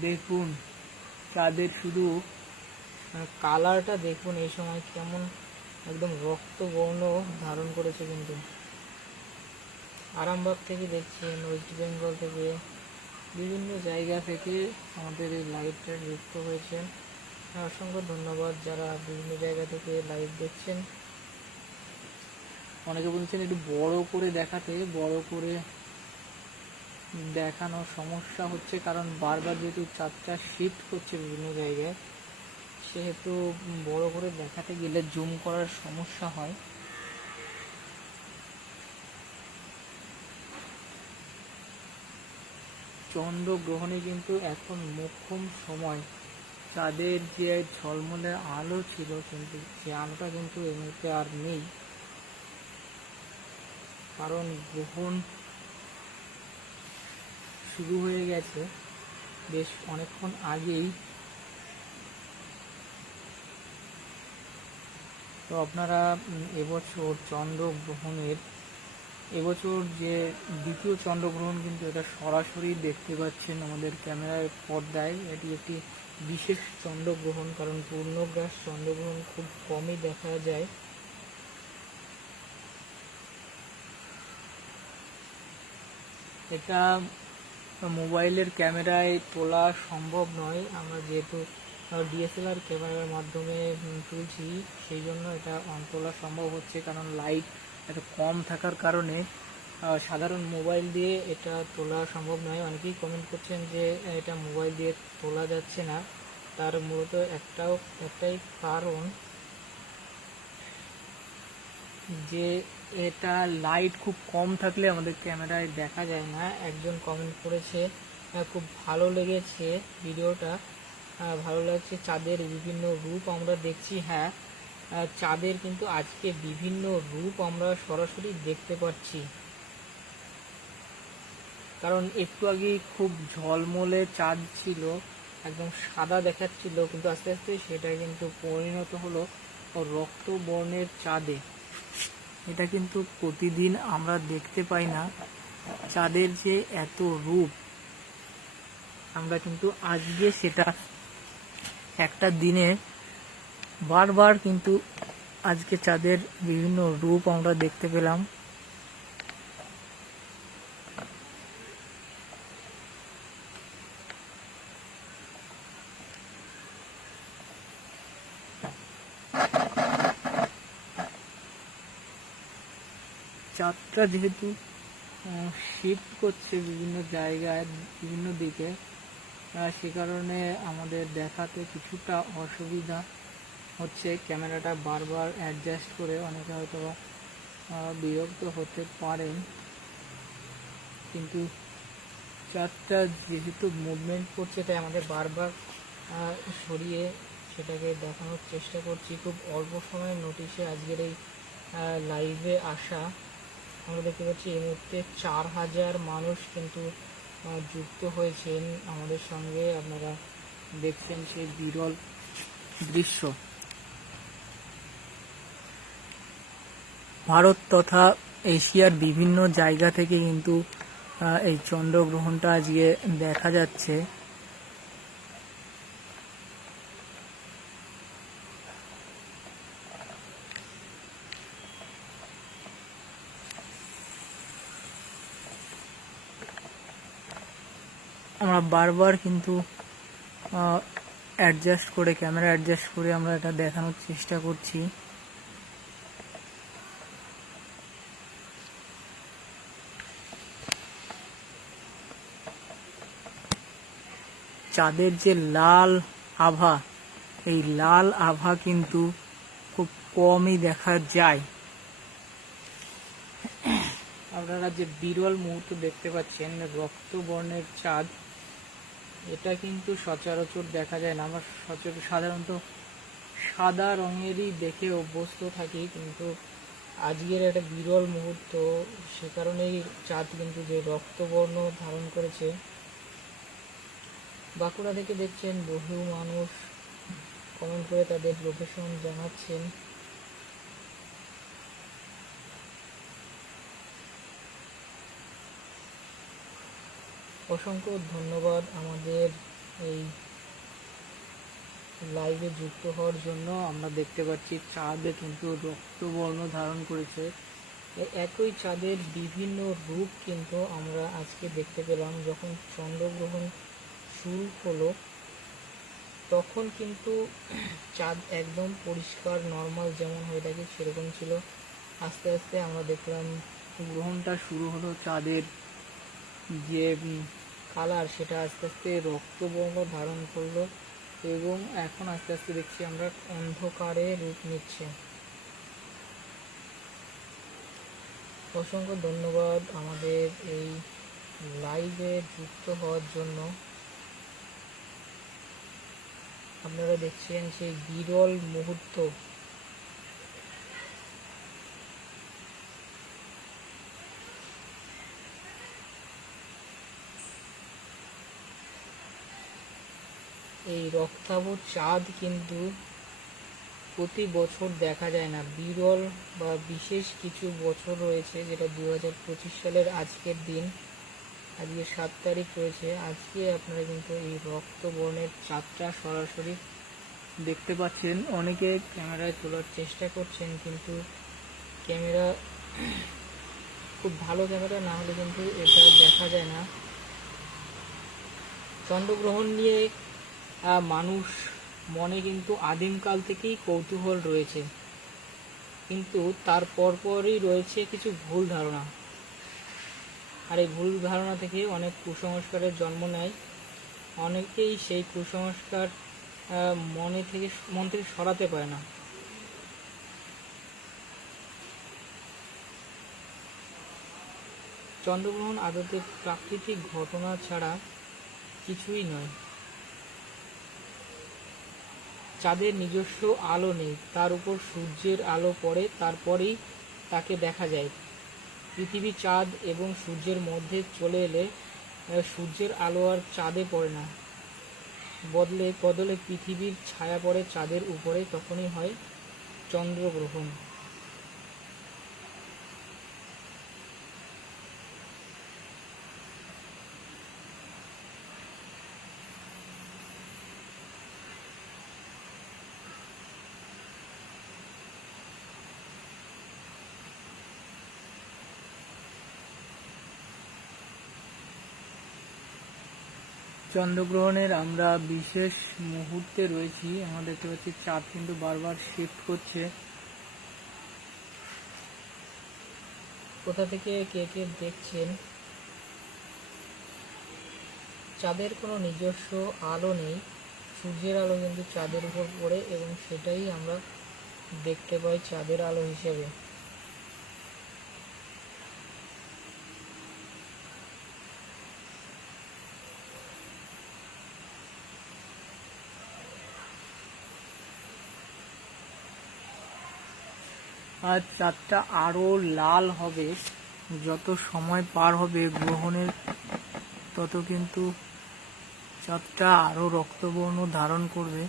দেখুন চাঁদের শুধু কালারটা দেখুন এই সময় কেমন একদম রক্তবর্ণ ধারণ করেছে। কিন্তু আরামবাগ থেকে দেখছেন, ওয়েস্ট বেঙ্গল থেকে, বিভিন্ন জায়গা থেকে আমাদের এই লাইভটা যুক্ত হয়েছেন। অসংখ্য ধন্যবাদ যারা বিভিন্ন জায়গা থেকে লাইভ দেখছেন। অনেকে বলছেন একটু বড় করে দেখাতে, বড় করে দেখানোর সমস্যা হচ্ছে, কারণ বারবার যেহেতু চাঁদটা শিফট করছে বিভিন্ন জায়গায়, সেহেতু বড় করে দেখাতে গেলে জুম করার সমস্যা হয়। চন্দ্রগ্রহণে কিন্তু এখন মোক্ষম সময়। চাঁদের যে ঝলমলে আলো ছিল, কিন্তু সে আলোটা কিন্তু এই মুহূর্তে আর নেই, কারণ গ্রহণ শুরু হয়ে গেছে বেশ অনেকক্ষণ আগেই। তো আপনারা এবছর চন্দ্রগ্রহণের, এবছর যে দ্বিতীয় চন্দ্রগ্রহণ, কিন্তু এটা সরাসরি দেখতে পাচ্ছেন আমাদের ক্যামেরার পর্দায়। এটি একটি বিশেষ চন্দ্রগ্রহণ, কারণ পূর্ণগ্রাস চন্দ্রগ্রহণ খুব কমই দেখা যায়। এটা মোবাইলের ক্যামেরায় তোলা সম্ভব নয়, আমরা যেহেতু ডিএসএলআর ক্যামেরার মাধ্যমে তুলছি, সেই জন্য এটা তোলা সম্ভব হচ্ছে, কারণ লাইট এত কম থাকার কারণে সাধারণ মোবাইল দিয়ে এটা তোলা সম্ভব নয়। অনেকেই কমেন্ট করছেন যে এটা মোবাইল দিয়ে তোলা যাচ্ছে না, তার মূলত একটাই কারণ যে এটা লাইট খুব কম থাকলে আমাদের ক্যামেরায় দেখা যায় না। একজন কমেন্ট করেছে খুব ভালো লেগেছে ভিডিওটা, ভালো লাগছে, চাঁদের বিভিন্ন রূপ আমরা দেখছি। হ্যাঁ, চাঁদের কিন্তু আজকে বিভিন্ন রূপ আমরা সরাসরি দেখতে পাচ্ছি, কারণ একটু আগে খুব ঝলমলে চাঁদ ছিল, একদম সাদা দেখাচ্ছিল, কিন্তু আস্তে আস্তে সেটা কিন্তু পরিণত হলো রক্তবর্ণের চাঁদে। এটা কিন্তু প্রতিদিন আমরা দেখতে পাই না। চাঁদের যে এত রূপ, আমরা কিন্তু আজকে সেটা একটা দিনে বারবার কিন্তু আজকে চাঁদের বিভিন্ন রূপ আমরা দেখতে পেলাম। চাঁদটা যেহেতু শিফট করছে বিভিন্ন জায়গায় বিভিন্ন দিকে, সে কারণে আমাদের দেখাতে কিছুটা অসুবিধা হচ্ছে। ক্যামেরাটা বারবার অ্যাডজাস্ট করে অনেকে হয়তো বিরক্ত হতে পারেন, কিন্তু চাঁদটা যেহেতু মুভমেন্ট করছে তাই আমাদের বারবার সরিয়ে সেটাকে দেখানোর চেষ্টা করছি। খুব অল্প সময়ের নোটিশে আজকের এই লাইভে আসা। আমরা দেখতে পাচ্ছি এই মুহূর্তে 4000 মানুষ কিন্তু যুক্ত হয়েছেন আমাদের সঙ্গে। আপনারা দেখছেন সেই বিরল দৃশ্য। ভারত তথা এশিয়ার বিভিন্ন জায়গা থেকে কিন্তু এই চন্দ্রগ্রহণটা আজকে দেখা যাচ্ছে। আমরা বারবার কিন্তু ক্যামেরা অ্যাডজাস্ট করে আমরা এটা দেখানোর চেষ্টা করছি। চাঁদের যে লাল আভা, এই লাল আভা কিন্তু খুব কমই দেখা যায়। আপনারা যে বিরল মুহূর্ত দেখতে পাচ্ছেন রক্তবর্ণের চাঁদ, এটা কিন্তু সচরাচর দেখা যায় না। আমরা সাধারণত সাদা রঙেরই দেখে অভ্যস্ত থাকি, কিন্তু আজকের একটা বিরল মুহূর্ত, সে কারণেই চাঁদ কিন্তু যে রক্তবর্ণ ধারণ করেছে। বাঁকুড়া থেকে দেখছেন বহু মানুষ কমেন্ট করে তাদের লোকেশন জানাচ্ছেন। অসংখ্য ধন্যবাদ আমাদের এই লাইভে যুক্ত হওয়ার জন্য। আমরা দেখতে পাচ্ছি চাঁদ কিন্তু রক্তবর্ণ ধারণ করেছে। একই চাঁদের বিভিন্ন রূপ কিন্তু আমরা আজকে দেখতে পেলাম। যখন চন্দ্রগ্রহণ শুরু হলো তখন কিন্তু চাঁদ একদম পরিষ্কার নর্মাল যেমন হয়ে থাকে সেরকম ছিল। আস্তে আস্তে আমরা দেখলাম গ্রহণটা শুরু হলো, চাঁদের যে কালার সেটা আস্তে আস্তে রক্তবর্ণ ধারণ করলো এবং এখন আস্তে আস্তে দেখছি আমরা অন্ধকারে রূপ নিচ্ছে। অসংখ্য ধন্যবাদ আমাদের এই লাইভে যুক্ত হওয়ার জন্য। আপনারা দেখছেন সেই বিরল মুহূর্ত। এই রক্তাভ চাঁদ কিন্তু প্রতি বছর দেখা যায় না। বিরল বা বিশেষ কিছু বছর রয়েছে, যেটা 2025 সালের আজকের দিন, আজকে 7 তারিখ রয়েছে। আজকে আপনারা কিন্তু এই রক্তবর্ণের চাঁদটা সরাসরি দেখতে পাচ্ছেন। অনেকে ক্যামেরায় তোলার চেষ্টা করছেন, কিন্তু ক্যামেরা খুব ভালো ক্যামেরা না হলে কিন্তু এটা দেখা যায় না। চন্দ্রগ্রহণ নিয়ে মানুষ মনে কিন্তু আদিমকাল থেকেই কৌতূহল রয়েছে, কিন্তু তার পরপরই রয়েছে কিছু ভুল ধারণা। আর এই ভুল ধারণা থেকে অনেক কুসংস্কারের জন্ম নেয়। অনেকেই সেই কুসংস্কার মন থেকে সরাতে পারে না। চন্দ্রগ্রহণ আদতে প্রাকৃতিক ঘটনা ছাড়া কিছুই নয়। চাঁদের নিজস্ব আলো নেই, তার উপর সূর্যের আলো পড়ে, তারপরেই তাকে দেখা যায়। পৃথিবী, চাঁদ এবং সূর্যের মধ্যে চলে এলে সূর্যের আলো আর চাঁদে পড়ে না, বদলে পৃথিবীর ছায়া পড়ে চাঁদের উপরে, তখনই হয় চন্দ্রগ্রহণ। চন্দ্রগ্রহণের আমরা বিশেষ মুহূর্তে রয়েছি। আমরা দেখতে পাচ্ছি চাঁদ কিন্তু বারবার শিফট করছে। কোথা থেকে কে কে দেখছেন। চাঁদের কোনো নিজস্ব আলো নেই, সূর্যের আলো কিন্তু চাঁদের উপর পড়ে এবং সেটাই আমরা দেখতে পাই চাঁদের আলো হিসেবে। আর চাঁদটা আরো লাল হবে, যত সময় পার হবে গ্রহণের তত কিন্তু চাঁদটা আরো রক্তবর্ণ ধারণ করবে।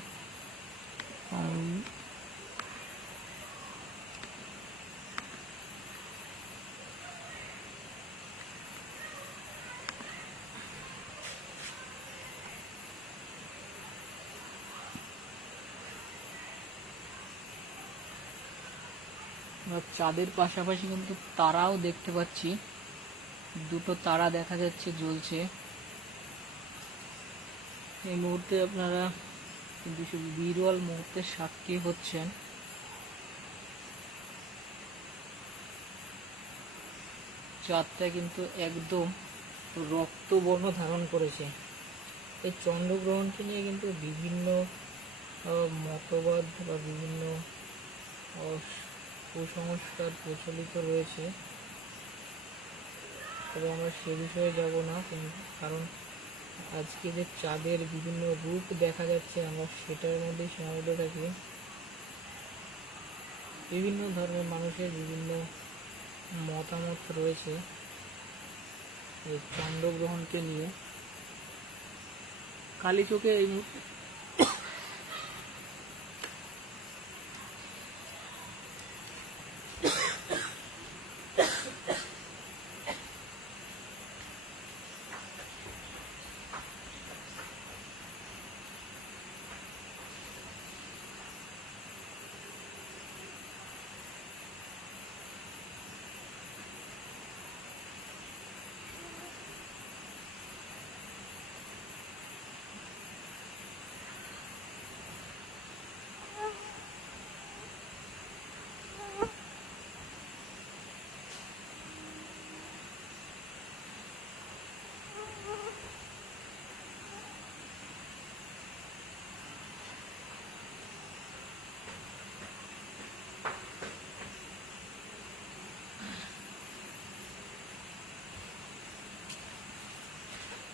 চাঁদের পাশাপাশি কিন্তু তারাও দেখতে পাচ্ছি, দুটো তারা দেখা যাচ্ছে জ্বলছে। এই মুহূর্তে আপনারা কিন্তু বিরল মুহূর্তের সাক্ষী হচ্ছেন। চাঁদটা কিন্তু একদম রক্তবর্ণ ধারণ করেছে। এই চন্দ্রগ্রহণকে নিয়ে কিন্তু বিভিন্ন মতবাদ বা বিভিন্ন কুসংস্কার প্রচলিত রয়েছে, তবে আমরা সে বিষয়ে যাব না, কারণ আজকে যে চাঁদের বিভিন্ন রূপ দেখা যাচ্ছে আমরা সেটার মধ্যে সীমাবদ্ধ থাকি। বিভিন্ন ধর্মের মানুষের বিভিন্ন মতামত রয়েছে এই চন্দ্রগ্রহণকে নিয়ে। কালী চোখে এই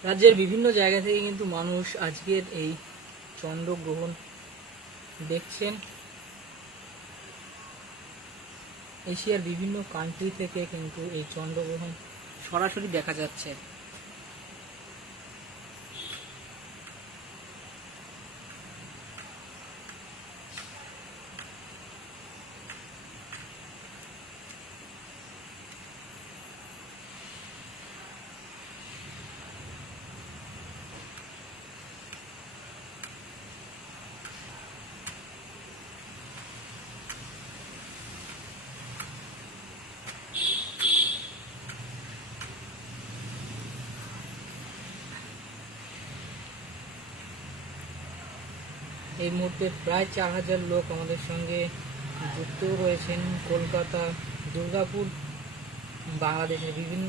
রাজ্যের বিভিন্ন জায়গা থেকে কিন্তু মানুষ আজকের এই চন্দ্রগ্রহণ দেখছেন। এশিয়ার বিভিন্ন কান্ট্রি থেকে কিন্তু এই চন্দ্রগ্রহণ সরাসরি দেখা যাচ্ছে। এই মুহূর্তে প্রায় 4000 লোক আমাদের সঙ্গে যুক্ত রয়েছেন। কলকাতা, দুর্গাপুর, বাংলাদেশের বিভিন্ন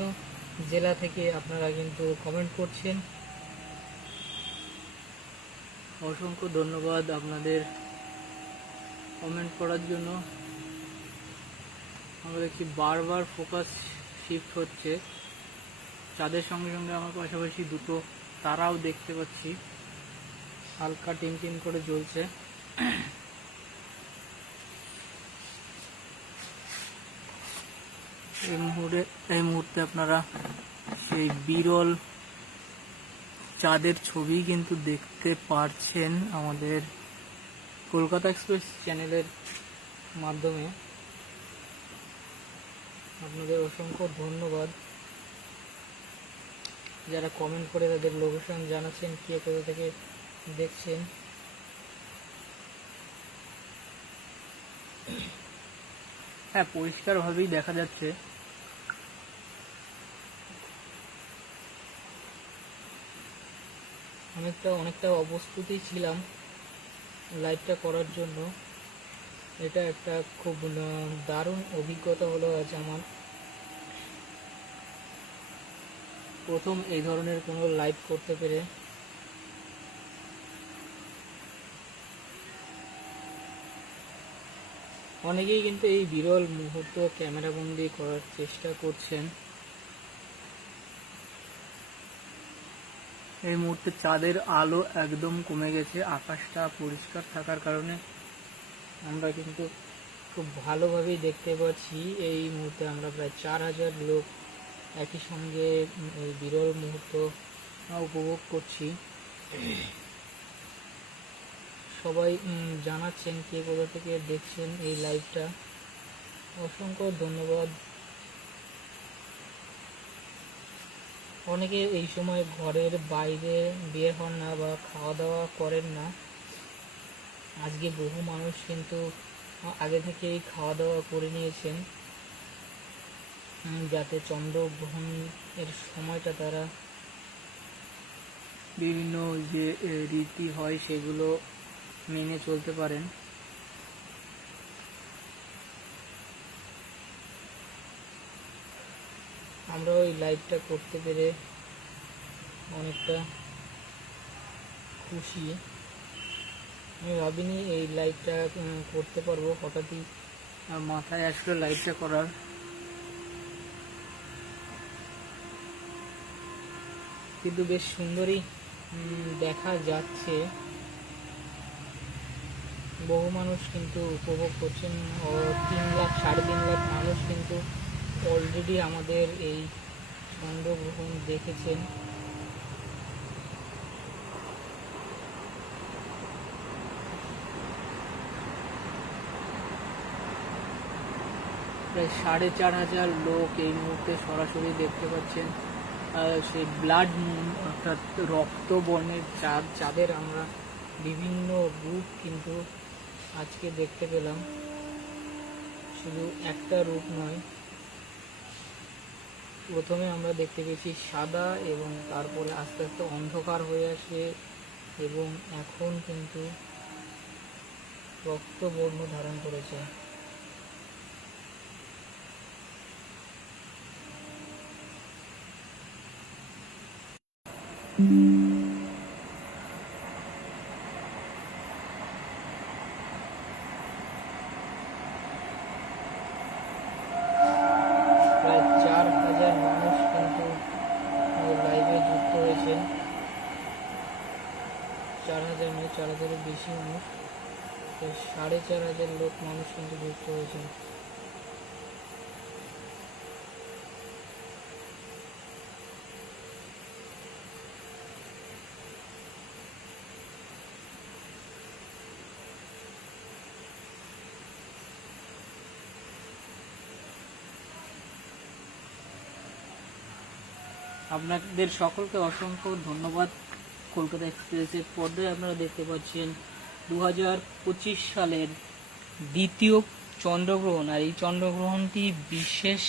জেলা থেকে আপনারা কিন্তু কমেন্ট করছেন। অসংখ্য ধন্যবাদ আপনাদের কমেন্ট করার জন্য। আমরা দেখছি বারবার ফোকাস শিফট হচ্ছে। চাঁদের সঙ্গে সঙ্গে আমার পাশাপাশি দুটো তারাও দেখতে পাচ্ছি, হালকা টিমটিম করে জ্বলছে। এই মুহূর্তে আপনারা সেই বিরল চাঁদের ছবি কিন্তু দেখতে পারছেন আমাদের কলকাতা এক্সপ্রেস চ্যানেলের মাধ্যমে। আপনাদের অসংখ্য ধন্যবাদ যারা কমেন্ট করে তাদের লোকেশন জানাচ্ছেন, কে কোথা থেকে দেখছেন। হ্যাঁ, পরিষ্কারভাবেই দেখা যাচ্ছে। অনেকটা অপ্রস্তুতই ছিলাম লাইভটা করার জন্য। এটা একটা খুব দারুণ অভিজ্ঞতা হলো আজ আমার। প্রথম এই ধরনের কোনো লাইভ করতে পেরে। অনেকেই কিন্তু এই বিরল মুহূর্ত ক্যামেরাবন্দি করার চেষ্টা করছেন। এই মুহূর্তে চাঁদের আলো একদম কমে গেছে, আকাশটা পরিষ্কার থাকার কারণে আমরা কিন্তু খুব ভালোভাবেই দেখতে পাচ্ছি। এই মুহূর্তে আমরা প্রায় 4000 লোক একই সঙ্গে এই বিরল মুহূর্ত উপভোগ করছি। সবাই জানাচ্ছেন কে কোথা থেকে দেখছেন এই লাইভটা, অসংখ্য ধন্যবাদ। অনেকে এই সময় ঘরের বাইরে বের হন না বা খাওয়া দাওয়া করেন না। আজকে বহু মানুষ কিন্তু আগে থেকেই খাওয়া দাওয়া করে নিয়েছেন, যাতে চন্দ্রগ্রহণের সময়টা তারা বিভিন্ন যে রীতি হয় সেগুলো মেনে চলতে পারেন। আমরা ওই লাইভটা করতে পেরে অনেকটা খুশি। আমি ভাবিনি এই লাইভটা করতে পারবো, হঠাৎই মাথায় আসলো লাইভটা করার। কিন্তু বেশ সুন্দরই দেখা যাচ্ছে। বহু মানুষ কিন্তু উপভোগ করছেন, 3 লাখ 3.5 লাখ মানুষ কিন্তু অলরেডি আমাদের এই চন্দ্রগ্রহণ দেখেছেন। প্রায় 4,500 লোক এই মুহূর্তে সরাসরি দেখতে পাচ্ছেন। সেই ব্লাড মুন অর্থাৎ রক্ত বর্ণের চাঁদ, চাঁদের আমরা বিভিন্ন রূপ কিন্তু আজকে দেখতে পেলাম, শুধু একটা রূপ নয়। প্রথমে আমরা দেখতে পেয়েছি সাদা এবং তারপরে আস্তে আস্তে অন্ধকার হয়ে আসে এবং এখন কিন্তু রক্তবর্ণ ধারণ করেছে। প্রায় 4000 মানুষ কিন্তু লাইভে যুক্ত হয়েছেন। 4000 নয়, 4000-এর বেশি মানুষ, 4500 লোক মানুষ কিন্তু যুক্ত হয়েছেন। আপনাদের সকলকে অসংখ্য ধন্যবাদ। কলকাতা এক্সপ্রেসের পর্দায় আপনারা দেখতে পাচ্ছেন 2025 সালের দ্বিতীয় চন্দ্রগ্রহণ। আর এই চন্দ্রগ্রহণটি বিশেষ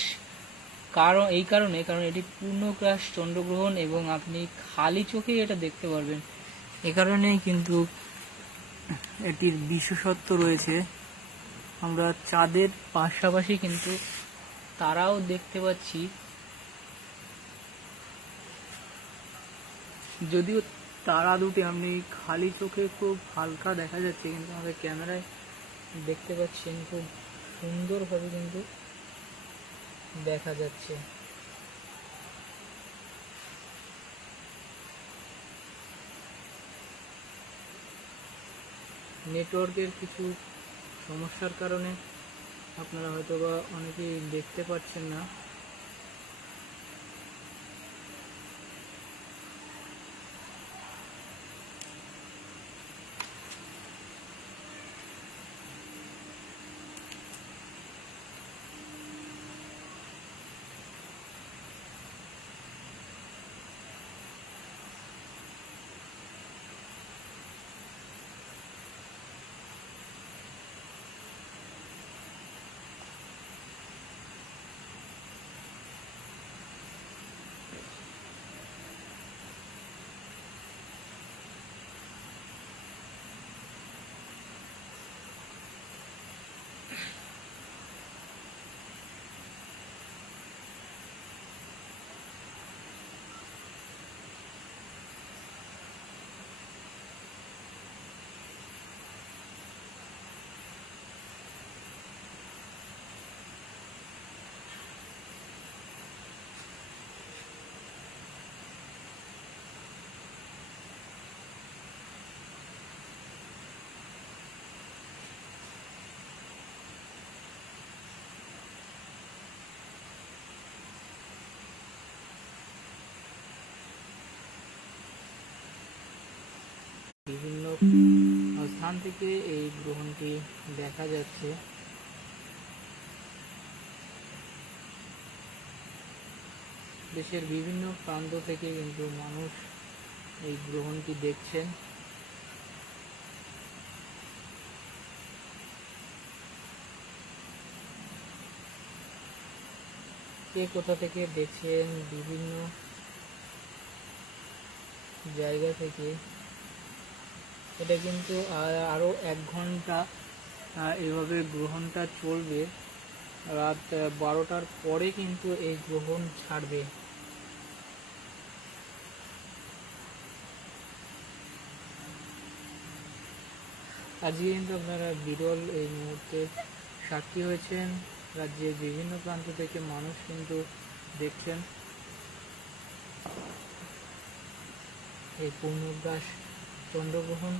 কারণ এটি পূর্ণগ্রাস চন্দ্রগ্রহণ এবং আপনি খালি চোখেই এটা দেখতে পারবেন। এ কারণেই কিন্তু এটির বিশেষত্ব রয়েছে। আমরা চাঁদের পাশাপাশি কিন্তু তারাও দেখতে পাচ্ছি, যদিও তারা দুটি আপনি খালি চোখে খুব হালকা দেখা যাচ্ছে, কিন্তু আমাদের ক্যামেরায় দেখতে পাচ্ছেন খুব সুন্দরভাবে কিন্তু দেখা যাচ্ছে। নেটওয়ার্কের কিছু সমস্যার কারণে আপনারা হয়তো বা অনেকেই দেখতে পাচ্ছেন না। এখান থেকে এই গ্রহণটি দেখা যাচ্ছে। দেশের বিভিন্ন প্রান্ত থেকে কিন্তু মানুষ এই গ্রহণটি দেখছেন। কে কোথা থেকে দেখছেন, বিভিন্ন জায়গা থেকে। এটা কিন্তু আরও 1 ঘন্টা এভাবে গ্রহণটা চলবে। রাত 12টার পরে কিন্তু এই গ্রহণ ছাড়বে। আজকে কিন্তু আপনারা বিরল এই মুহূর্তে সাক্ষী হয়েছেন। রাজ্যের বিভিন্ন প্রান্ত থেকে মানুষ কিন্তু দেখছেন এই পূর্ণগ্রাস চন্দ্রগ্রহণ।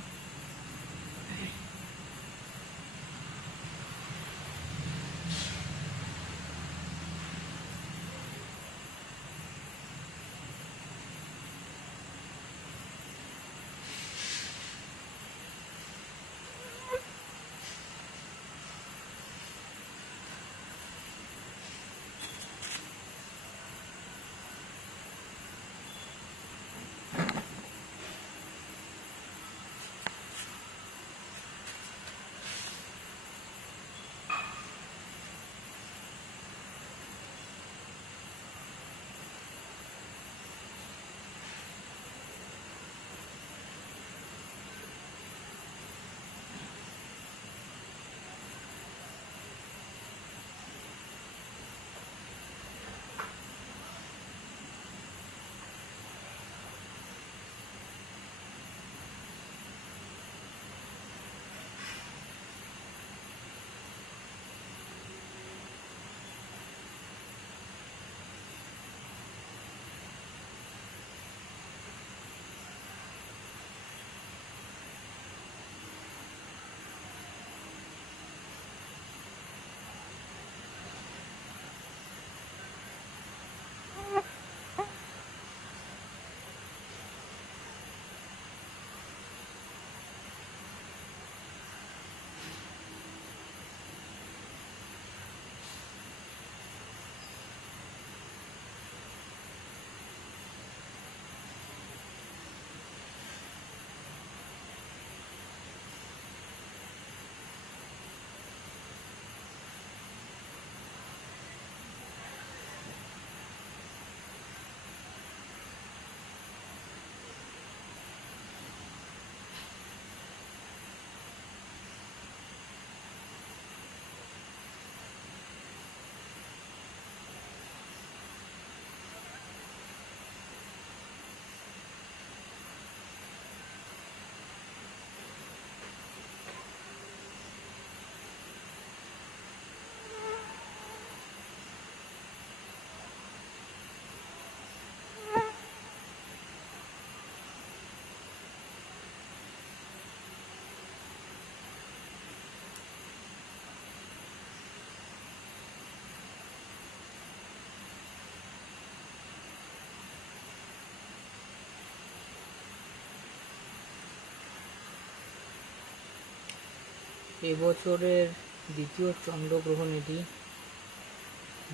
এবছরের দ্বিতীয় চন্দ্রগ্রহণ এটি।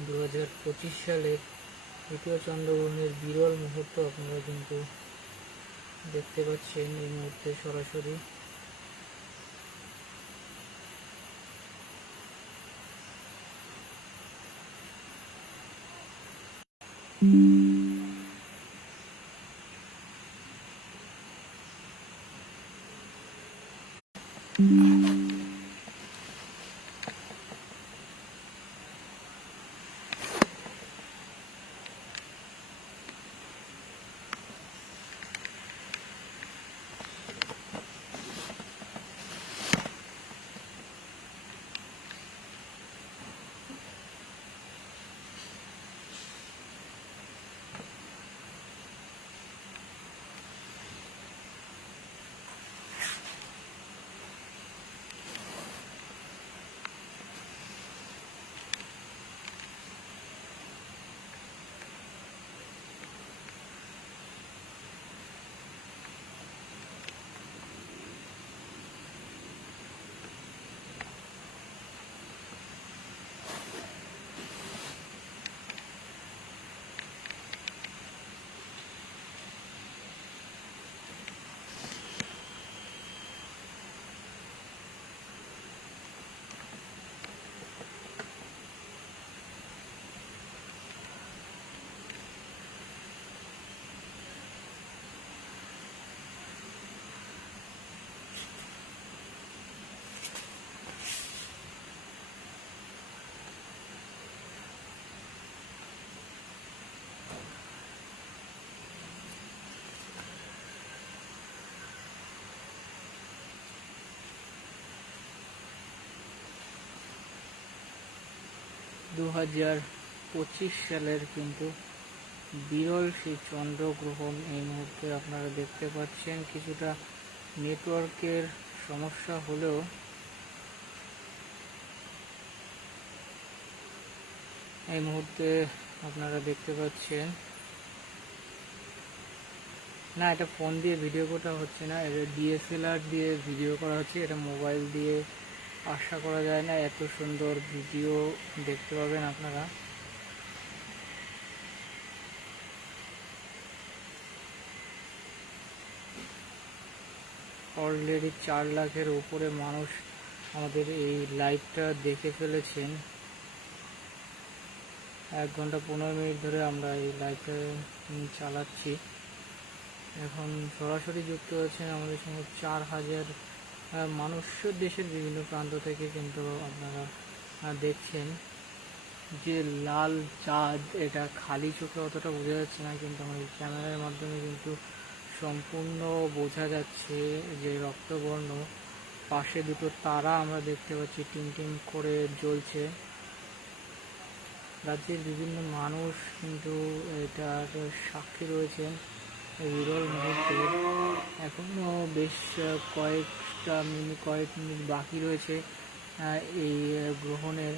2025 সালের দ্বিতীয় চন্দ্রগ্রহণের বিরল মুহূর্ত আপনারা কিন্তু দেখতে পাচ্ছেন এই মুহূর্তে সরাসরি। 2025 সালের কিন্তু বিরল সেই চন্দ্রগ্রহণ এই মুহূর্তে আপনারা দেখতে পাচ্ছেন। কিছুটা নেটওয়ার্কের সমস্যা হলেও এই মুহূর্তে আপনারা দেখতে পাচ্ছেন। না, এটা ফোন দিয়ে ভিডিও করা হচ্ছে না, এটা ডিএসএলআর দিয়ে ভিডিও করা হচ্ছে। এটা মোবাইল দিয়ে আশা করা যায় না এত সুন্দর ভিডিও দেখতে পাবেন আপনারা। অলরেডি 4 লাখের উপরে মানুষ আমাদের এই লাইভটা দেখে ফেলেছেন। 1 ঘন্টা 15 মিনিট ধরে আমরা এই লাইভটা চালাচ্ছি। এখন সরাসরি যুক্ত আছেন আমাদের সঙ্গে 4000 মানুষ দেশের বিভিন্ন প্রান্ত থেকে কিন্তু আপনারা দেখছেন। যে লাল চাঁদ, এটা খালি চোখে অতটা বোঝা যাচ্ছে না, কিন্তু আমাদের ক্যামেরার মাধ্যমে কিন্তু সম্পূর্ণ বোঝা যাচ্ছে যে রক্তবর্ণ। পাশে দুটো তারা আমরা দেখতে পাচ্ছি টিম করে জ্বলছে। রাজ্যের বিভিন্ন মানুষ কিন্তু এটার সাক্ষী রয়েছেন বিরল মুহূর্তে। এখনো বেশ কয়েক মিনিট বাকি রয়েছে এই গ্রহণের।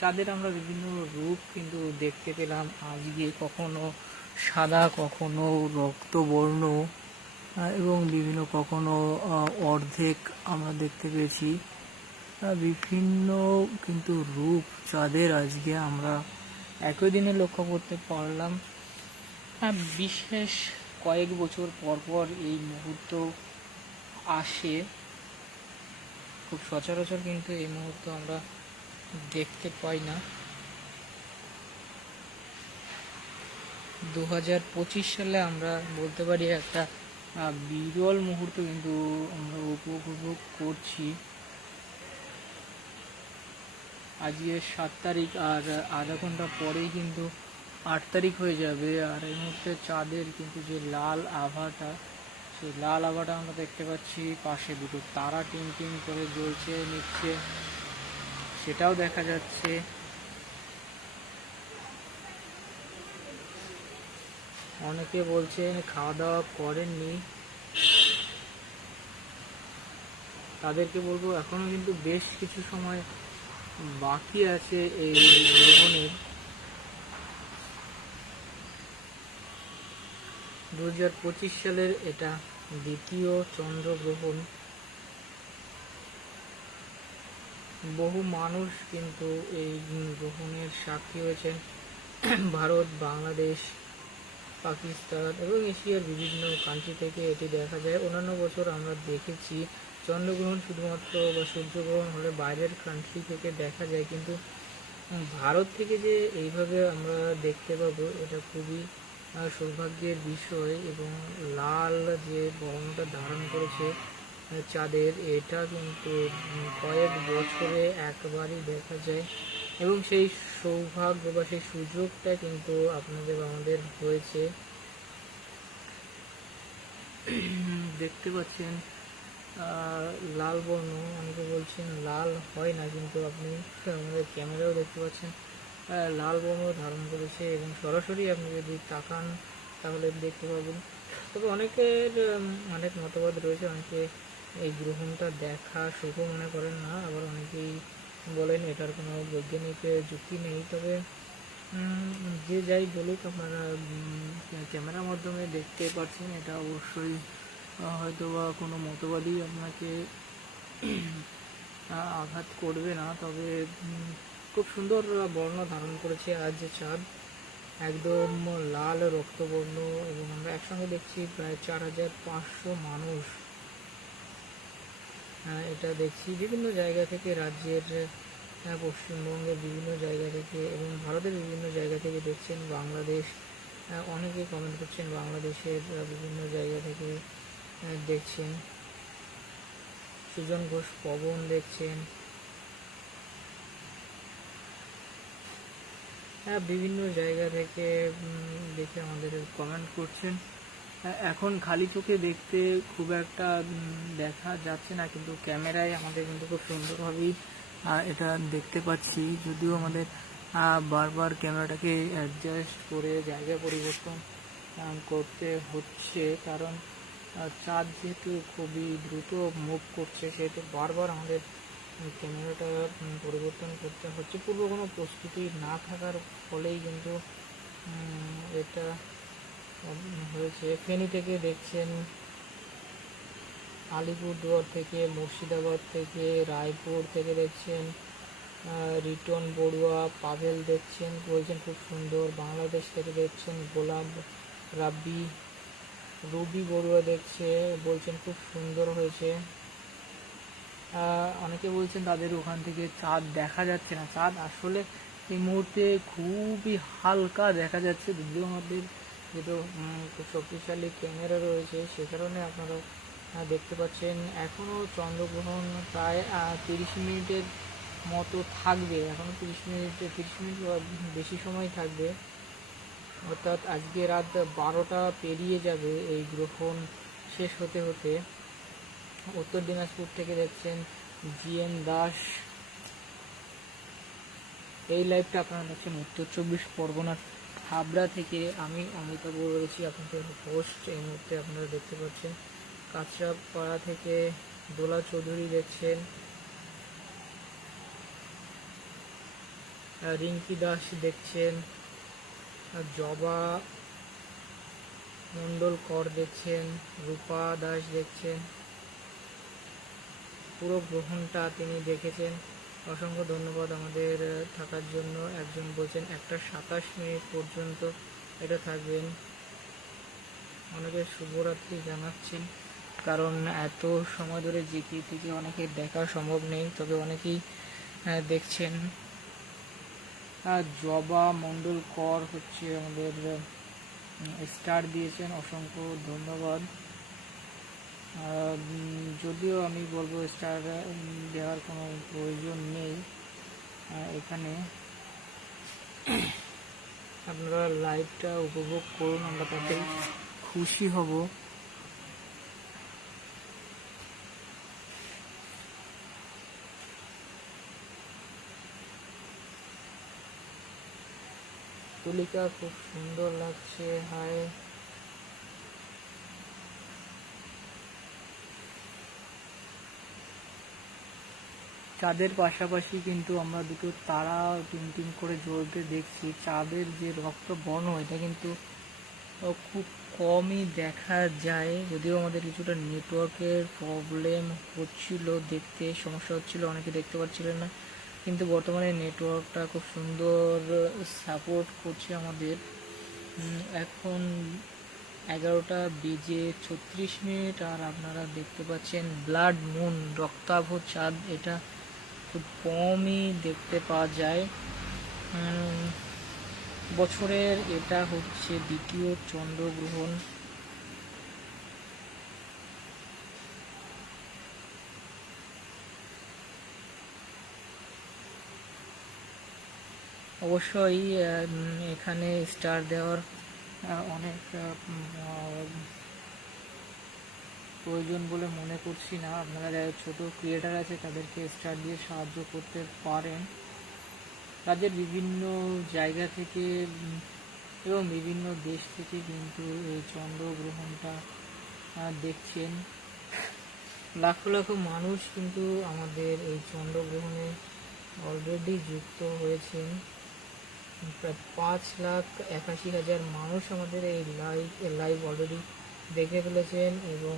চাঁদের আমরা বিভিন্ন রূপ কিন্তু দেখতে পেলাম আজকে, কখনো সাদা, কখনো রক্তবর্ণ এবং বিভিন্ন কখনো অর্ধেক আমরা দেখতে পেয়েছি। বিভিন্ন কিন্তু রূপ চাঁদের আজকে আমরা একই দিনে লক্ষ্য করতে পারলাম। বিশেষ কয়েক বছর পর পর এই মুহূর্ত আসে, খুব সচরাচর কিন্তু এই মুহূর্ত আমরা দেখতে পাই না। 2025 সালে আমরা বলতে পারি একটা বিরল মুহূর্ত কিন্তু আমরা উপভোগ করছি। আজকে 7 তারিখ, আর আধা ঘন্টা পরেই কিন্তু 8 তারিখ হয়ে যাবে। আর এই মুহূর্তে চাঁদের কিন্তু যে লাল আভাটা, সেই লাল আভাটা আমরা দেখতে পাচ্ছি। পাশে দুটো তারা টিম করে জ্বলছে নিচ্ছে, সেটাও দেখা যাচ্ছে। অনেকে বলছেন খাওয়া দাওয়া করেননি, তাদেরকে বলবো এখনো কিন্তু বেশ কিছু সময় বাকি আছে এই গ্রহণের। 2025 সালের এটা দ্বিতীয় চন্দ্রগ্রহণ। বহু মানুষ কিন্তু এই গ্রহণের সাক্ষী হয়েছেন। ভারত, বাংলাদেশ, পাকিস্তান এবং এশিয়ার বিভিন্ন কান্ট্রি থেকে এটি দেখা যায়। অন্যান্য বছর আমরা দেখেছি চন্দ্রগ্রহণ শুধুমাত্র বা সূর্যগ্রহণ হলে বাইরের কান্ট্রি থেকে দেখা যায়, কিন্তু ভারত থেকে যে এইভাবে আমরা দেখতে পাবো এটা খুবই সৌভাগ্যের বিষয়। এবং লাল যে বর্ণটা ধারণ করেছে চাঁদের, এটা কিন্তু কয়েক বছরে একবারই দেখা যায়, এবং সেই সৌভাগ্য বা সেই সুযোগটা কিন্তু আপনাদের আমাদের হয়েছে। দেখতে পাচ্ছেন লাল বর্ণ, অনেকে বলছেন লাল হয় না, কিন্তু আপনি আমাদের ক্যামেরাও দেখতে পাচ্ছেন লাল বর্ণ ধারণ করেছে, এবং সরাসরি আপনি যদি তাকান তাহলে দেখতে পাবেন। তবে অনেকের অনেক মতবাদ রয়েছে, অনেকে এই গ্রহণটা দেখা শুভ মনে করেন না, আবার অনেকেই বলেন এটার কোনো বৈজ্ঞানিক যুক্তি নেই। তবে যে যাই বলুক, আপনারা ক্যামেরার মাধ্যমে দেখতে পাচ্ছেন, এটা অবশ্যই হয়তো বা কোনো মতবাদই আপনাকে আঘাত করবে না। তবে খুব সুন্দর বর্ণ ধারণ করেছে আজ যে চাঁদ, একদম লাল রক্তবর্ণ, এবং আমরা একসঙ্গে দেখছি প্রায় 4500 মানুষ এটা দেখছি বিভিন্ন জায়গা থেকে, রাজ্যের পশ্চিমবঙ্গের বিভিন্ন জায়গা থেকে এবং ভারতের বিভিন্ন জায়গা থেকে দেখছেন। বাংলাদেশ, অনেকে কমেন্ট করছেন বাংলাদেশের বিভিন্ন জায়গা থেকে দেখছেন। সুজন ঘোষ, পবন দেখছেন, বিভিন্ন জায়গা থেকে দেখে আমাদের কমেন্ট করছেন। এখন খালি চোখে দেখতে খুব একটা দেখা যাচ্ছে না, কিন্তু ক্যামেরায় আমাদের কিন্তু খুব সুন্দরভাবেই এটা দেখতে পাচ্ছি। যদিও আমাদের বারবার ক্যামেরাটাকে অ্যাডজাস্ট করে জায়গা পরিবর্তন করতে হচ্ছে, কারণ চাঁদ যেহেতু খুবই দ্রুত মুভ করছে, সেহেতু বারবার আমাদের ক্যামেরাটা পরিবর্তন করতে হচ্ছে। পূর্ব কোনো প্রস্তুতি না থাকার ফলেই কিন্তু এটা হয়েছে। ফেনী থেকে দেখছেন, আলিপুরদুয়ার থেকে, মুর্শিদাবাদ থেকে, রায়পুর থেকে দেখছেন, রিটন বড়ুয়া, পাভেল দেখছেন, বলছেন খুব সুন্দর। বাংলাদেশ থেকে দেখছেন গোলাম রাব্বি, রবি বড়ুয়া দেখছে, বলছেন খুব সুন্দর হয়েছে। অনেকে বলছেন তাদের ওখান থেকে চাঁদ দেখা যাচ্ছে না। চাঁদ আসলে এই মুহূর্তে খুবই হালকা দেখা যাচ্ছে, যদিও আমাদের যেহেতু খুব শক্তিশালী ক্যামেরা রয়েছে, সে কারণে আপনারা দেখতে পাচ্ছেন। এখনও চন্দ্রগ্রহণ প্রায় 30 মিনিটের মতো থাকবে, এখনও 30 মিনিট বেশি সময় থাকবে, অর্থাৎ আজকে রাত 12টা পেরিয়ে যাবে এই গ্রহণ শেষ হতে হতে। উত্তর দিনাজপুর থেকে দেখছেন জিএন দাস। এই লাইভটা আপনারা দেখছেন উত্তর 24 পরগনার হাবড়া থেকে। আমি অমিতাভ রয়েছি, আপনাদের হোস্ট। এই মুহূর্তে আপনারা দেখতে পাচ্ছেন কাঁচরাপাড়া থেকে দোলা চৌধুরী দেখছেন, রিঙ্কি দাস দেখছেন, জবা মণ্ডল কর দেখছেন, রূপা দাস দেখছেন। পুরো গ্রহণটা তিনি দেখেছেন, অসংখ্য ধন্যবাদ আমাদের থাকার জন্য। একজন বলছেন 1:27 পর্যন্ত এটা থাকবেন। অনেকে শুভরাত্রি জানাচ্ছেন, কারণ এত সময় ধরে জিপি থেকে অনেকের দেখা সম্ভব নেই, তবে অনেকেই দেখছেন। জবা মণ্ডল কর হচ্ছে আমাদের স্টার দিয়েছেন, অসংখ্য ধন্যবাদ। যদিও আমি বলবো স্টার দেওয়ার কোনো প্রয়োজন নেই, এখানে আপনারা লাইভটা উপভোগ করুন, আমরা তাতে খুশি হব। তুলিকা খুব সুন্দর লাগছে, হায়। চাঁদের পাশাপাশি কিন্তু আমরা দুটো তারা টিম করে জ্বলতে দেখছি। চাঁদের যে রক্ত বর্ণ, এটা কিন্তু খুব কমই দেখা যায়, যদিও আমাদের কিছুটা নেটওয়ার্কের প্রবলেম হচ্ছিল, দেখতে সমস্যা হচ্ছিল, অনেকে দেখতে পাচ্ছিলেন না, কিন্তু বর্তমানে নেটওয়ার্কটা খুব সুন্দর সাপোর্ট করছে আমাদের। এখন 11:36 আর আপনারা দেখতে পাচ্ছেন ব্লাড মুন, রক্তাভ চাঁদ। এটা খুব কমই দেখতে পাওয়া যায়। বছরের এটা হচ্ছে দ্বিতীয় চন্দ্রগ্রহণ। অবশ্যই এখানে স্টার দেওয়ার অনেক প্রয়োজন বলে মনে করছি না। আপনারা যারা ছোট ক্রিয়েটার আছে তাদেরকে স্টার দিয়ে সাহায্য করতে পারেন। রাজ্যের বিভিন্ন জায়গা থেকে এবং বিভিন্ন দেশ থেকে কিন্তু এই চন্দ্রগ্রহণটা দেখছেন। লাখো লাখো মানুষ কিন্তু আমাদের এই চন্দ্রগ্রহণে অলরেডি যুক্ত হয়েছেন। প্রায় 5,81,000 মানুষ আমাদের এই লাইভ অলরেডি দেখে ফেলেছেন, এবং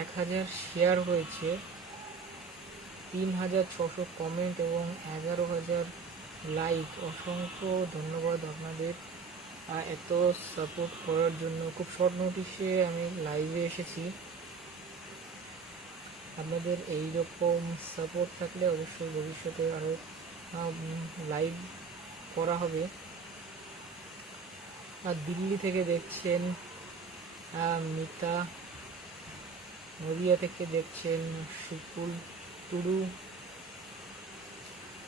1000 শেয়ার হয়েছে, 3600 কমেন্ট এবং 11,000 লাইক। অসংখ্য ধন্যবাদ আপনাদের এত সাপোর্ট করার জন্য। খুব শর্ট নোটিশে আমি লাইভে এসেছি, আপনাদের এই রকম সাপোর্ট থাকলে অবশ্যই ভবিষ্যতে আরও লাইভ করা হবে। আর দিল্লি থেকে দেখছেন মিতা, নদিয়া থেকে দেখছেন সুকুল টুডু,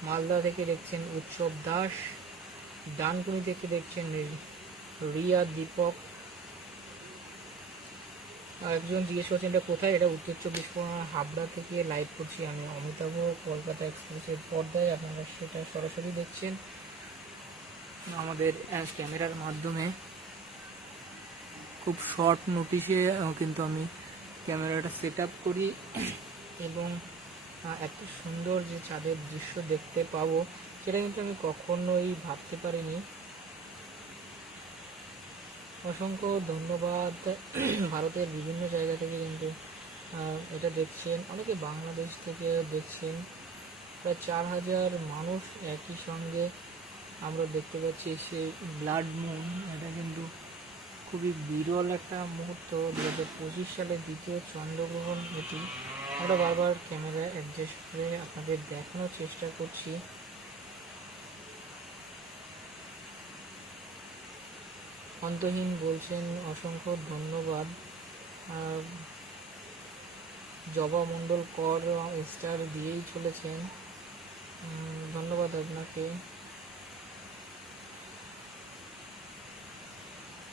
মালদা থেকে দেখছেন উৎসব দাস, ডানকুনি থেকে দেখছেন রিয়া দীপক, একজন জিজ্ঞেস করছেন এটা কোথায়, এটা উত্তর 24 পরগনা হাবড়া থেকে লাইভ করছি আমি। অমিতাভ কলকাতা এক্সপ্রেসের পর্দায় আপনারা সেটা সরাসরি দেখছেন আমাদের ক্যামেরার মাধ্যমে। খুব শর্ট নোটিশে কিন্তু আমি ক্যামেরাটা সেট আপ করি এবং এত সুন্দর যে চাঁদের দৃশ্য দেখতে পাবো সেটা কিন্তু আমি কখনোই ভাবতে পারিনি। অসংখ্য ধন্যবাদ। ভারতের বিভিন্ন জায়গা থেকে কিন্তু এটা দেখছেন, অনেকে বাংলাদেশ থেকে দেখছেন। প্রায় 4000 মানুষ একই সঙ্গে আমরা দেখতে পাচ্ছি সেই ব্লাড মুন। এটা কিন্তু খুবই বিরল একটা মুহূর্ত। 2025 সালে দ্বিতীয় চন্দ্রগ্রহণ এটি। আমরা বারবার ক্যামেরা অ্যাডজাস্ট করে আপনাদের দেখানোর চেষ্টা করছি। অন্তহীন বলছেন অসংখ্য ধন্যবাদ। জবা মণ্ডল কর স্টার দিয়েই চলেছেন, ধন্যবাদ আপনাকে।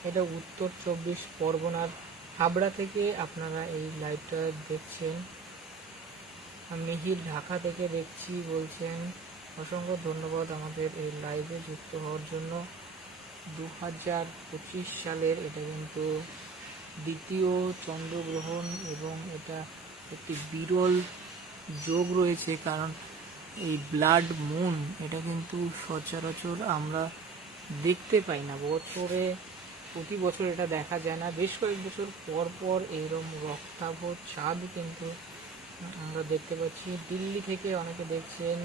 এটা উত্তর 24 পরগনার হাবড়া থেকে আপনারা এই লাইভটা দেখছেন। মিহির ঢাকা থেকে দেখছি বলছেন, অসংখ্য ধন্যবাদ আমাদের এই লাইভে যুক্ত হওয়ার জন্য। 2025 সালের এটা কিন্তু দ্বিতীয় চন্দ্রগ্রহণ এবং এটা একটি বিরল যোগ রয়েছে, কারণ এই ব্লাড মুন এটা কিন্তু সচরাচর আমরা দেখতে পাই না। প্রতি বছর এটা দেখা যায় না। বেশ কয়েক বছর পর পর এইরকম রক্তাভ চাঁদ কিন্তু আমরা দেখতে পাচ্ছি। দিল্লি থেকে অনেকে দেখছেন,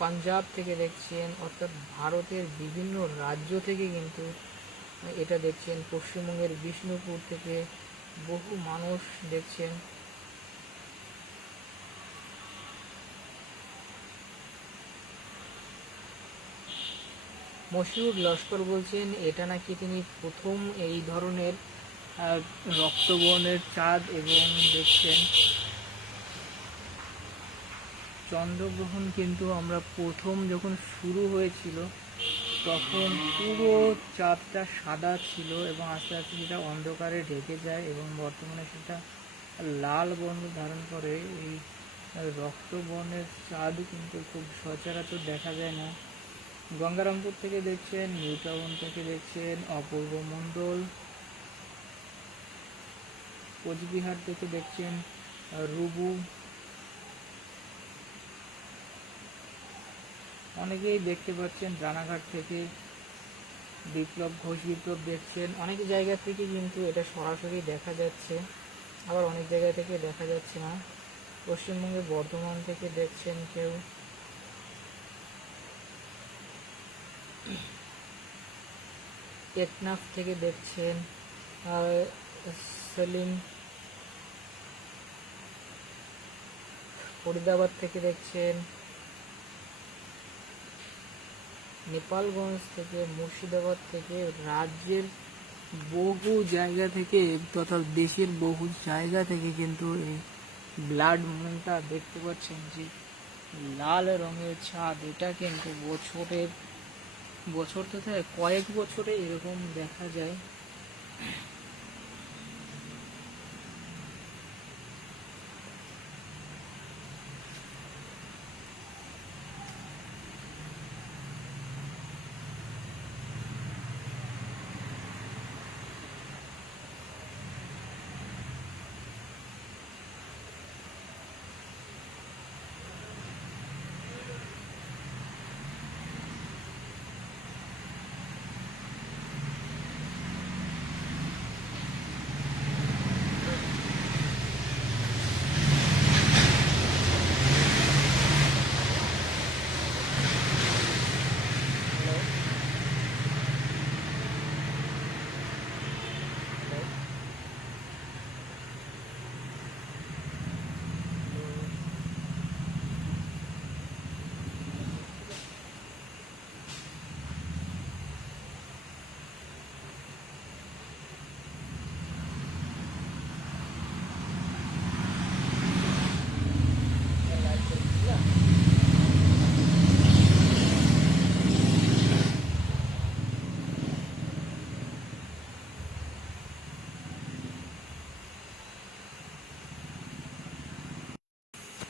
পাঞ্জাব থেকে দেখছেন, অর্থাৎ ভারতের বিভিন্ন রাজ্য থেকে কিন্তু এটা দেখছেন। পশ্চিমবঙ্গের বিষ্ণুপুর থেকে বহু মানুষ দেখছেন। মশিউর লস্কর বলছেন এটা নাকি তিনি প্রথম এই ধরনের রক্তবর্ণের চাঁদ এবং দেখছেন। চন্দ্রগ্রহণ কিন্তু আমরা প্রথম যখন শুরু হয়েছিল তখন পুরো চাঁদটা সাদা ছিল এবং আস্তে আস্তে সেটা অন্ধকারে ঢেকে যায় এবং বর্তমানে সেটা লাল বর্ণ ধারণ করে। এই রক্তবর্ণের চাঁদ কিন্তু খুব সচরাচর দেখা যায় না। গঙ্গারামপুর থেকে দেখছেন, নিউ টাউন থেকে দেখছেন অপূর্ব মণ্ডল, কোচবিহার থেকে দেখছেন রুবু, অনেকেই দেখতে পাচ্ছেন। রানাঘাট থেকে বিপ্লব ঘোষ বিপ্লব দেখছেন। অনেক জায়গা থেকে কিন্তু এটা সরাসরি দেখা যাচ্ছে, আবার অনেক জায়গা থেকে দেখা যাচ্ছে না। পশ্চিমবঙ্গের বর্ধমান থেকে দেখছেন কেউ, টেকনাফ থেকে দেখছেন সেলিম, ফরিদাবাদ থেকে দেখছেন, নেপালগঞ্জ থেকে, মুর্শিদাবাদ থেকে, রাজ্যের বহু জায়গা থেকে তথা দেশের বহু জায়গা থেকে কিন্তু এই ব্লাড মুনটা দেখতে পাচ্ছেন যে লাল রঙের ছাদ। এটা কিন্তু বছর তথা কয়েক বছরে এরকম দেখা যায়।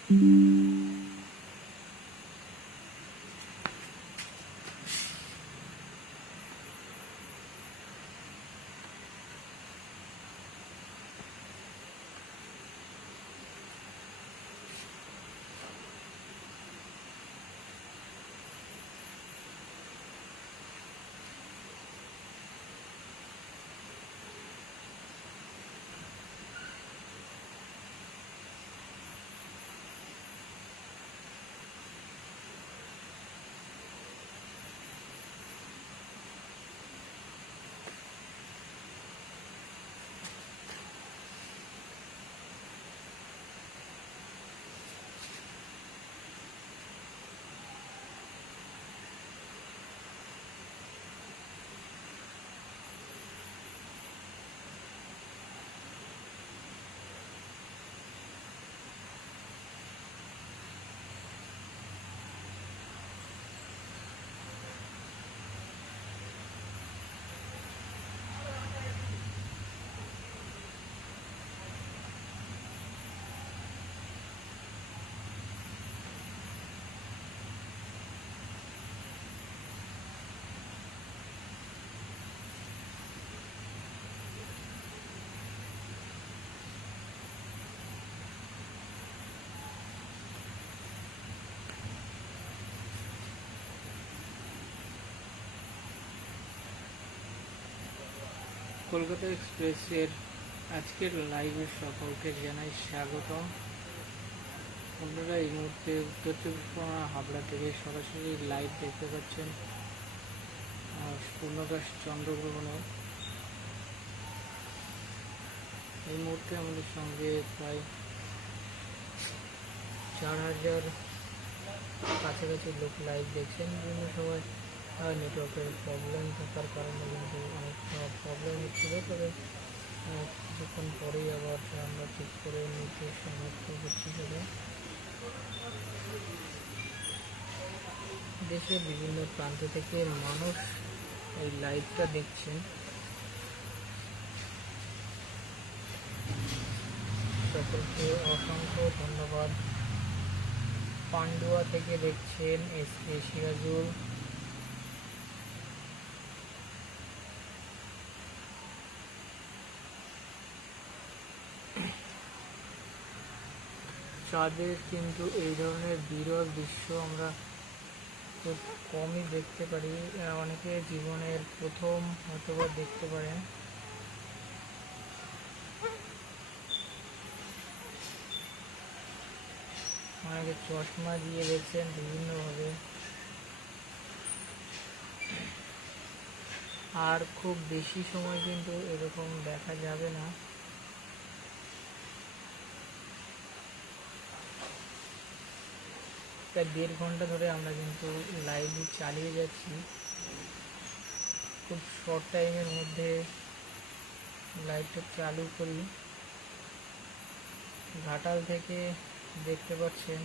কলকাতা এক্সপ্রেসের আজকের লাইভে সকলকে জানাই স্বাগত। আপনারা এই মুহূর্তে উত্তর চব্বিশ পরগনা হাবড়া থেকে সরাসরি লাইভ দেখতে পাচ্ছেন পূর্ণাকাশ চন্দ্রগ্রহণের। এই মুহূর্তে আমাদের সঙ্গে প্রায় 4,000 কাছাকাছি লোক লাইভ দেখছেন। বিভিন্ন সময় নেটওয়ার্কের প্রবলেম থাকার কারণে কিন্তু অনেক প্রবলেম হচ্ছিল, তবে কিছুক্ষণ পরেই আবার আমরা ঠিক করে নিতে সমর্থ হচ্ছি। সেটা দেশের বিভিন্ন প্রান্ত থেকে মানুষ এই লাইভটা দেখছেন। সকলকে অসংখ্য ধন্যবাদ। পান্ডুয়া থেকে দেখছেন SK সিরাজুল, চাঁদের কিন্তু এই ধরনের বিরল দৃশ্য আমরা খুব কমই দেখতে পারি। অনেকে জীবনের প্রথম হয়তো দেখতে পারেন। অনেকে চশমা দিয়ে দেখছেন বিভিন্নভাবে। আর খুব বেশি সময় কিন্তু এরকম দেখা যাবে না। প্রায় 1.5 ঘন্টা ধরে আমরা কিন্তু লাইভ চালিয়ে যাচ্ছি। খুব শর্ট টাইমের মধ্যে লাইভটা চালু করি। ঘাটাল থেকে দেখতে পাচ্ছেন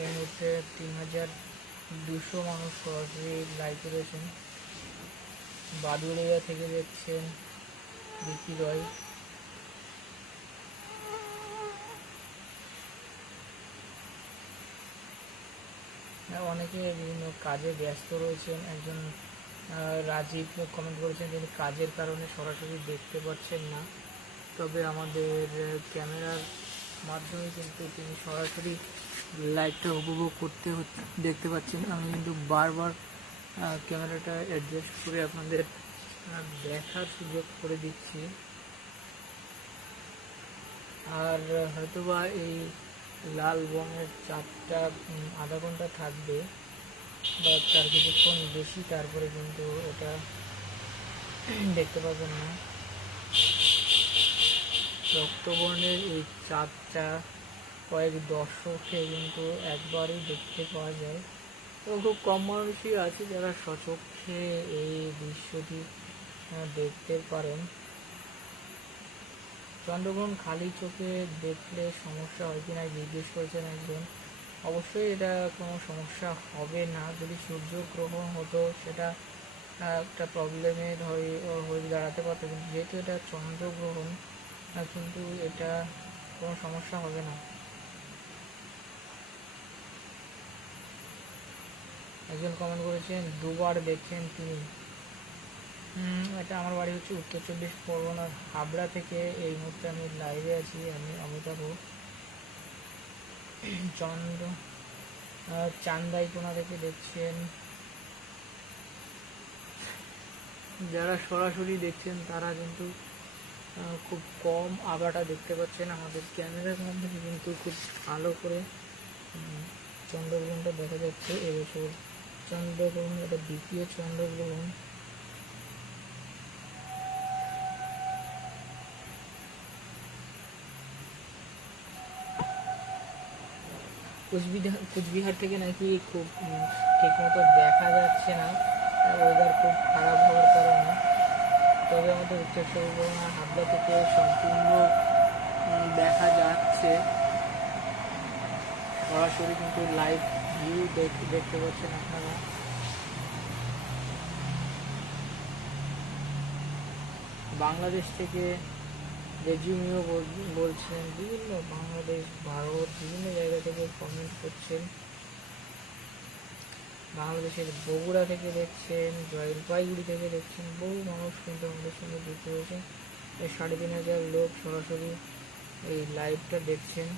এই মুহূর্তে 3,200 মানুষ সরাসরি লাইভে রয়েছেন। বাদুড়িয়া থেকে দেখছেন বিকি রয়। অনেকে বিভিন্ন কাজে ব্যস্ত রয়েছেন। একজন রাজীব কমেন্ট করেছেন তিনি কাজের কারণে সরাসরি দেখতে পাচ্ছেন না, তবে আমাদের ক্যামেরার মাধ্যমে কিন্তু তিনি সরাসরি লাইভটা উপভোগ করতে দেখতে পাচ্ছেন। আমি কিন্তু বারবার ক্যামেরাটা অ্যাডজাস্ট করে আপনাদের দেখার সুযোগ করে দিচ্ছি। আর হয়তোবা এই লাল রঙের চাঁদটা আধা ঘন্টা থাকবে বা তার কিছুক্ষণ বেশি, তারপরে কিন্তু এটা দেখতে পাবেন না। রক্তবর্ণের এই চাঁদটা কয়েক দশকে কিন্তু একবারই দেখতে পাওয়া যায়। তো খুব কম মানুষই আছে যারা স্বচক্ষে এই দৃশ্যটি দেখতে পারেন। চন্দ্রগ্রহণ খালি চোখে দেখলে সমস্যা হয় কিনা জিজ্ঞেস করেছেন একজন। অবশ্যই এটা কোনো সমস্যা হবে না। যদি সূর্যগ্রহণ হতো সেটা একটা প্রবলেমের হয়ে দাঁড়াতে পারতো, কিন্তু যেহেতু এটা চন্দ্রগ্রহণ কিন্তু এটা কোনো সমস্যা হবে না। একজন কমেন্ট করেছেন দুবার দেখছেন তিনি। এটা আমার বাড়ি হচ্ছে উত্তর 24 পরগনার হাবড়া থেকে। এই মুহূর্তে আমি লাইভে আছি, আমি অমিতাভ। চান্দাইকোনা থেকে দেখছেন। যারা সরাসরি দেখছেন তারা কিন্তু খুব কম আগাটা দেখতে পাচ্ছেন। আমাদের ক্যামেরার মাধ্যমে কিন্তু খুব ভালো করে চন্দ্রগ্রহণটা দেখা যাচ্ছে। এবছর চন্দ্রগ্রহণ, এটা দ্বিতীয় চন্দ্রগ্রহণ। কুচবিহার থেকে নাকি খুব ঠিকমতো দেখা যাচ্ছে না, ওয়েদার খুব খারাপ হওয়ার কারণে। তবে আমাদের উত্তর 24 হাবড়া থেকে সম্পূর্ণ দেখা যাচ্ছে সরাসরি, কিন্তু লাইভ ভিউ দেখতে পাচ্ছেন আপনারা। বাংলাদেশ থেকে রেজিউমিও বলছেন, বিভিন্ন বাংলাদেশ, ভারত, বিভিন্ন জায়গা থেকে কমেন্ট করছেন। বাংলাদেশের বগুড়া থেকে দেখছেন, জলপাইগুড়ি থেকে দেখছেন, বহু মানুষ কিন্তু আমাদের সঙ্গে যুক্ত হয়েছেন। 3,500 লোক সরাসরি এই লাইভটা দেখছেন।